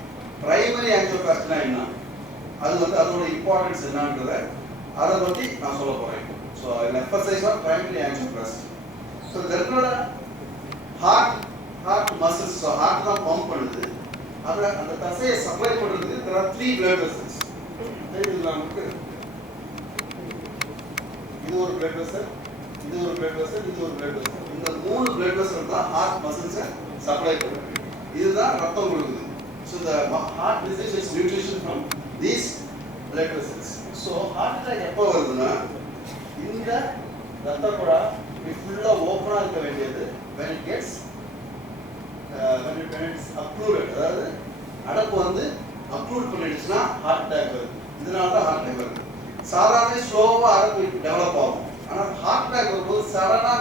Primary angioplasty என்ன? அது அதோட இம்பார்ட்டன்ஸ் என்னன்றதை அதை பற்றி நான் சொல்ல போறேன். So I'll emphasize on primary angioplasty. So there are heart muscles, so heart தான் பம்ப் பண்ணுது. அந்த தசையை சப்ளை பண்றதுக்கு there are 3 blood vessels. தெரியுதுங்களா உங்களுக்கு? இது ஒரு blood vessel, இது ஒரு blood vessel, இது ஒரு blood vessel. இந்த 3 blood vessels தான் heart muscles சப்ளை பண்ணுது. இதுதான் ரத்தம் கொடுக்குது. So the heart receives its nutrition from these blood vessels. So heart attack எப்போ வருதுன்னா இந்த ரத்த குழா ஃபுல்லா ஓபனா இருக்க வேண்டியது when it gets when it's occluded, அதாவது அடப்பு வந்து அக்ளூட் பண்ணிடுச்சுன்னா ஹார்ட் அட்டாக் வருது. இதனால தான் ஹார்ட் அட்டாக் வருது. சாதாரண ஸ்லோவா அடப்பு டெவலப் ஆகும். ஆனால் ஹார்ட் அட்டாக் வரும்போது சடனா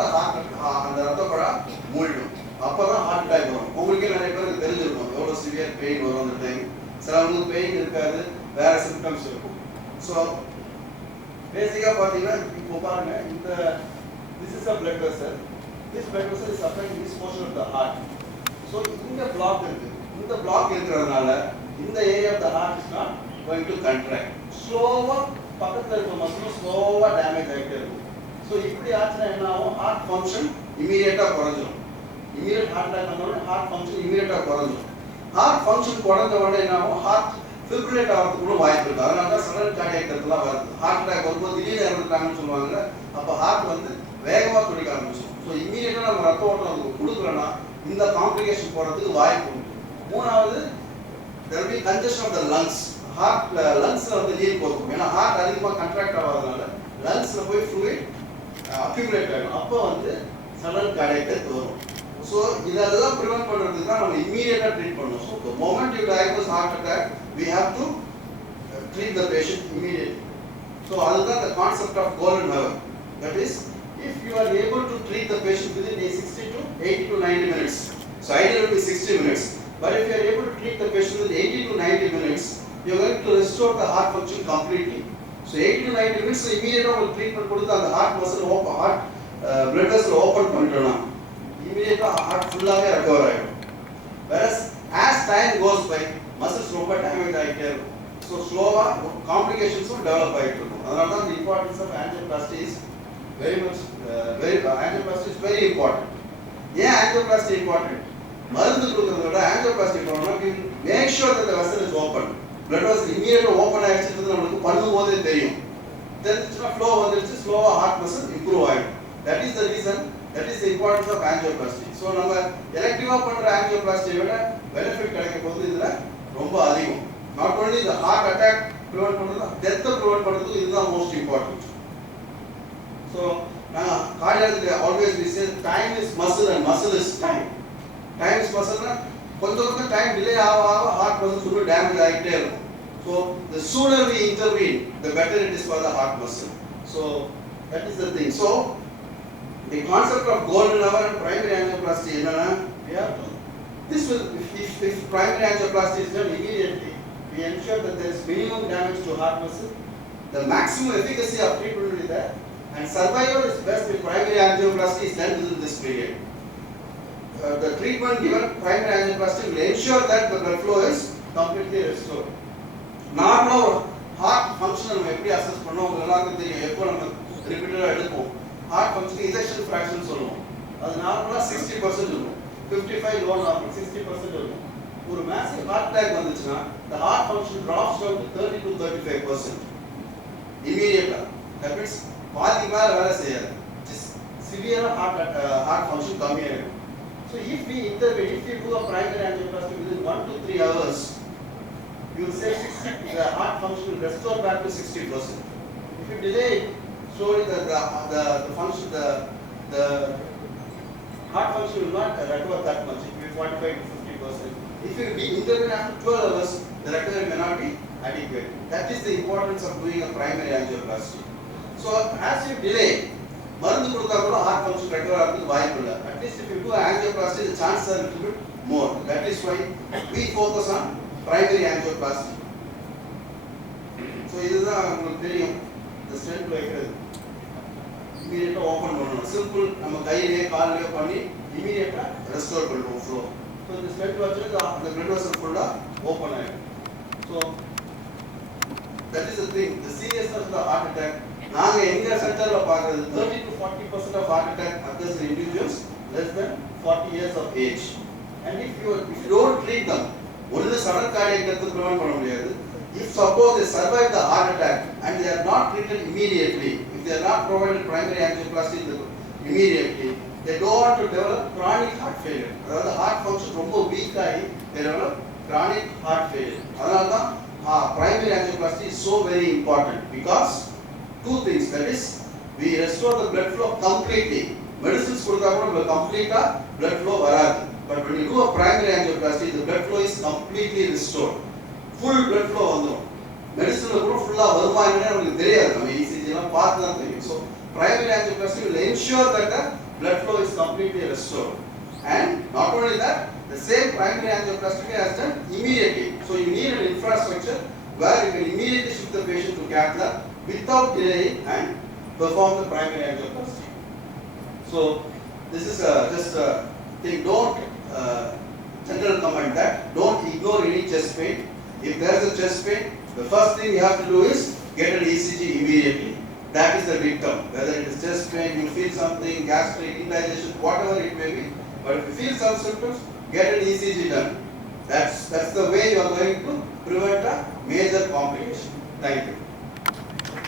அந்த ரத்த குழா மூடிடும். அப்பதான் ஹார்ட் அட்டாக் வரும். உங்களுக்கே நிறைய பேருக்கு தெரிஞ்சிருக்கும் எவ்வளவு சிவியர் பெயின் வரும் அந்த டைம். சிலவங்களுக்கு பெயின் இருக்காது, வேற சிம்டம்ஸ் இருக்கும். ஸோ பேசிக்கா பாத்தீங்கன்னா இப்போ பாருங்க, இந்த this is a blood vessel. This blood vessel is supplying this portion of the heart. So இந்த block இருக்கு. இந்த block இருக்கிறதுனால இந்த area of the heart is not going to contract. ஸ்லோவா பக்கத்துல இருக்க மசில் ஸ்லோவா டேமேஜ் ஆகிட்டே இருக்கும். ஸோ இப்படி ஆச்சுன்னா என்ன ஆகும்? ஹார்ட் ஃபங்க்ஷன் இமீடியட்டா குறைஞ்சிடும். இமீடியட் ஹார்ட் அட்டாக் வந்தோடனே ஹார்ட் ஃபங்க்ஷன் இமீடியட்டா குறைஞ்சிடும். ஹார்ட் ஃபங்க்ஷன் குறைஞ்ச உடனே என்ன ஆகும்? ஹார்ட் ஃபிப்ரிலேட் ஆகிறதுக்கு கூட வாய்ப்பு இருக்கு. அதனால தான் சடன் கார்டியாக் டெத்லாம் வருது. ஹார்ட் அட்டாக் வரும்போது திடீர்னு இறந்துட்டாங்கன்னு சொல்லுவாங்க. அப்போ ஹார்ட் வந்து வேகமா துடிக்க ஆரம்பிச்சிடும். ஸோ இமீடியட்டா நம்ம ரத்த ஓட்டம் அதுக்கு கொடுக்கலன்னா இந்த காம்ப்ளிகேஷன் போறதுக்கு வாய்ப்பு உண்டு. மூணாவது, there will be congestion of the lungs. ஹார்ட்ல லங்ஸ்ல வந்து நீர் போகும். ஏன்னா ஹார்ட் அதிகமா கண்ட்ராக்ட் ஆகாதனால லங்ஸ்ல போய் fluid accumulate ஆகும். அப்போ வந்து சடன் கார்டியாக் டெத் வரும். ஸோ இதெல்லாம் ப்ரிவென்ட் பண்றதுக்கு தான் நம்ம இமீடியட்டா ட்ரீட் பண்ணணும். So the moment you diagnose heart attack, we have to treat the patient immediately. So அதுதான் the concept of golden hour. That is, if you are able to treat the patient within 60 to 80 to 90 minutes. So ideally it will be 60 minutes. But if you are able to treat the patient within 80 to 90 minutes, you are going to restore the heart function completely. So 80 to 90 minutes immediately ஒரு treatment கொடுத்து அந்த heart muscle open, heart blood vessel open பண்ணிட்டோம்னா immediately heart ஃபுல்லாவே recover ஆயிடும். Whereas as time goes by, muscles ரொம்ப damage ஆகிட்டே இருக்கும். So slowly complications will develop ஆகிட்டு இருக்கும். அதனால தான் the importance of angioplasty is very much angioplasty is very important. ஏன் angioplasty important? மருந்து கொடுக்கறத விட angioplasty பண்ணோம்னா we make sure that the vessel is open. Blood vessel immediately open ஆயிடுச்சுன்றது நமக்கு பண்ணும்போதே தெரியும். தெரிஞ்சுச்சுன்னா flow வந்துருச்சு, ஸ்லோவா heart muscle improve ஆயிடும். That is the reason, that is the importance of angioplasty. So நம்ம எலெக்டிவா பண்ற angioplasty விட benefit கிடைக்க போகுது இதுல ரொம்ப அதிகம். Not only the heart attack prevent பண்றது, death prevent பண்றது இதுதான் most important. So cardiology always we say time is muscle and muscle is time. Time is muscle na கொஞ்சம் time delay ஆக heart muscle full damage ஆகிட்டே இருக்கும். So the sooner we intervene, the better it is for the heart muscle. So that is the thing. So the concept of golden hour and primary angioplasty என்னன்னா, we have to, this will, if primary angioplasty is done immediately, we ensure that there is minimum damage to heart muscle, the maximum efficacy of treatment will be there, and survival is best if primary angioplasty is done within this period. The treatment given primary angioplasty will ensure that the blood flow is completely restored. Normal heart function நம்ம எப்படி அசஸ் பண்ணோம் உங்களுக்கு எல்லாருக்கும் தெரியும். எப்போ நம்ம ரிப்பீட்டடா எடுப்போம் heart function ejection fraction சொல்லுவோம். அது நார்மலா 60% இருக்கும். 55 low normal 60% இருக்கும். ஒரு massive heart attack வந்துச்சுன்னா the heart function drops down to 30 to 35% immediately. That means பாதி மேல வேலை செய்யாது. Just severe heart function கம்மியாயிடும். So if we intervene, if we do a primary angioplasty within 1 to 3 hours, you will say the heart function will restore back to 60%. If you delay it, slowly the function, the heart function will not recover that much. It will be 45 to 50%. If you intervene after 12 hours, the recovery may not be adequate. That is the importance of doing a primary angioplasty. So as you delay, மருந்து கொடுத்தா கூட heart function recover ஆகிறதுக்கு வாய்ப்பு இல்லை. At least if you do angioplasty, the chances are a little bit more. That is why we focus on primary angioplasty. So இதுதான் உங்களுக்கு தெரியும். The stent வைக்கிறது immediately open பண்ணணும். Simple, நம்ம கையிலே காலிலே பண்ணி immediately restore பண்ணுவோம் flow. So the stent வச்சு the blood vessel full open ஆயிடும். So that is the thing. The seriousness of the heart attack, நாங்க எங்க சென்டர்ல பார்க்கிறது 30 to 40% of heart attack occurs in individuals less than 40 years of age. And if you don't treat them, only sudden cardiac death prevent பண்ண முடியாது. If suppose they survive the heart attack and they are not treated immediately, if they are not provided primary angioplasty immediately, they go on to develop chronic heart failure. அதாவது heart function ரொம்ப weak ஆகி they develop chronic heart failure. அதனால தான் primary angioplasty is so very important because two things, that is we restore the blood flow completely. Medicines கொடுத்தா கூட complete blood flow வராது. But when you do a primary angioplasty, the blood flow is completely restored. Full blood flow வந்துரும். மெடிசன்ல கூட ஃபுல்லா வருமா என்னன்னு நமக்கு தெரியாது. நம்ம ECG எல்லாம் பார்த்து தான் தெரியும். So primary angioplasty will ensure that the blood flow is completely restored. And not only that, the same primary angioplasty is done immediately. So you need an infrastructure where you can immediately shift the patient to cath lab without delaying and perform the primary angioplasty. So this is just a thing. Don't general comment that don't ignore any chest pain. If there is a chest pain, the first thing you have to do is get an ECG immediately. That is the dictum. Whether it is chest pain, you feel something, gastric, indigestion, whatever it may be. But if you feel some symptoms, get an ECG done. That's the way you are going to prevent a major complication. Thank you.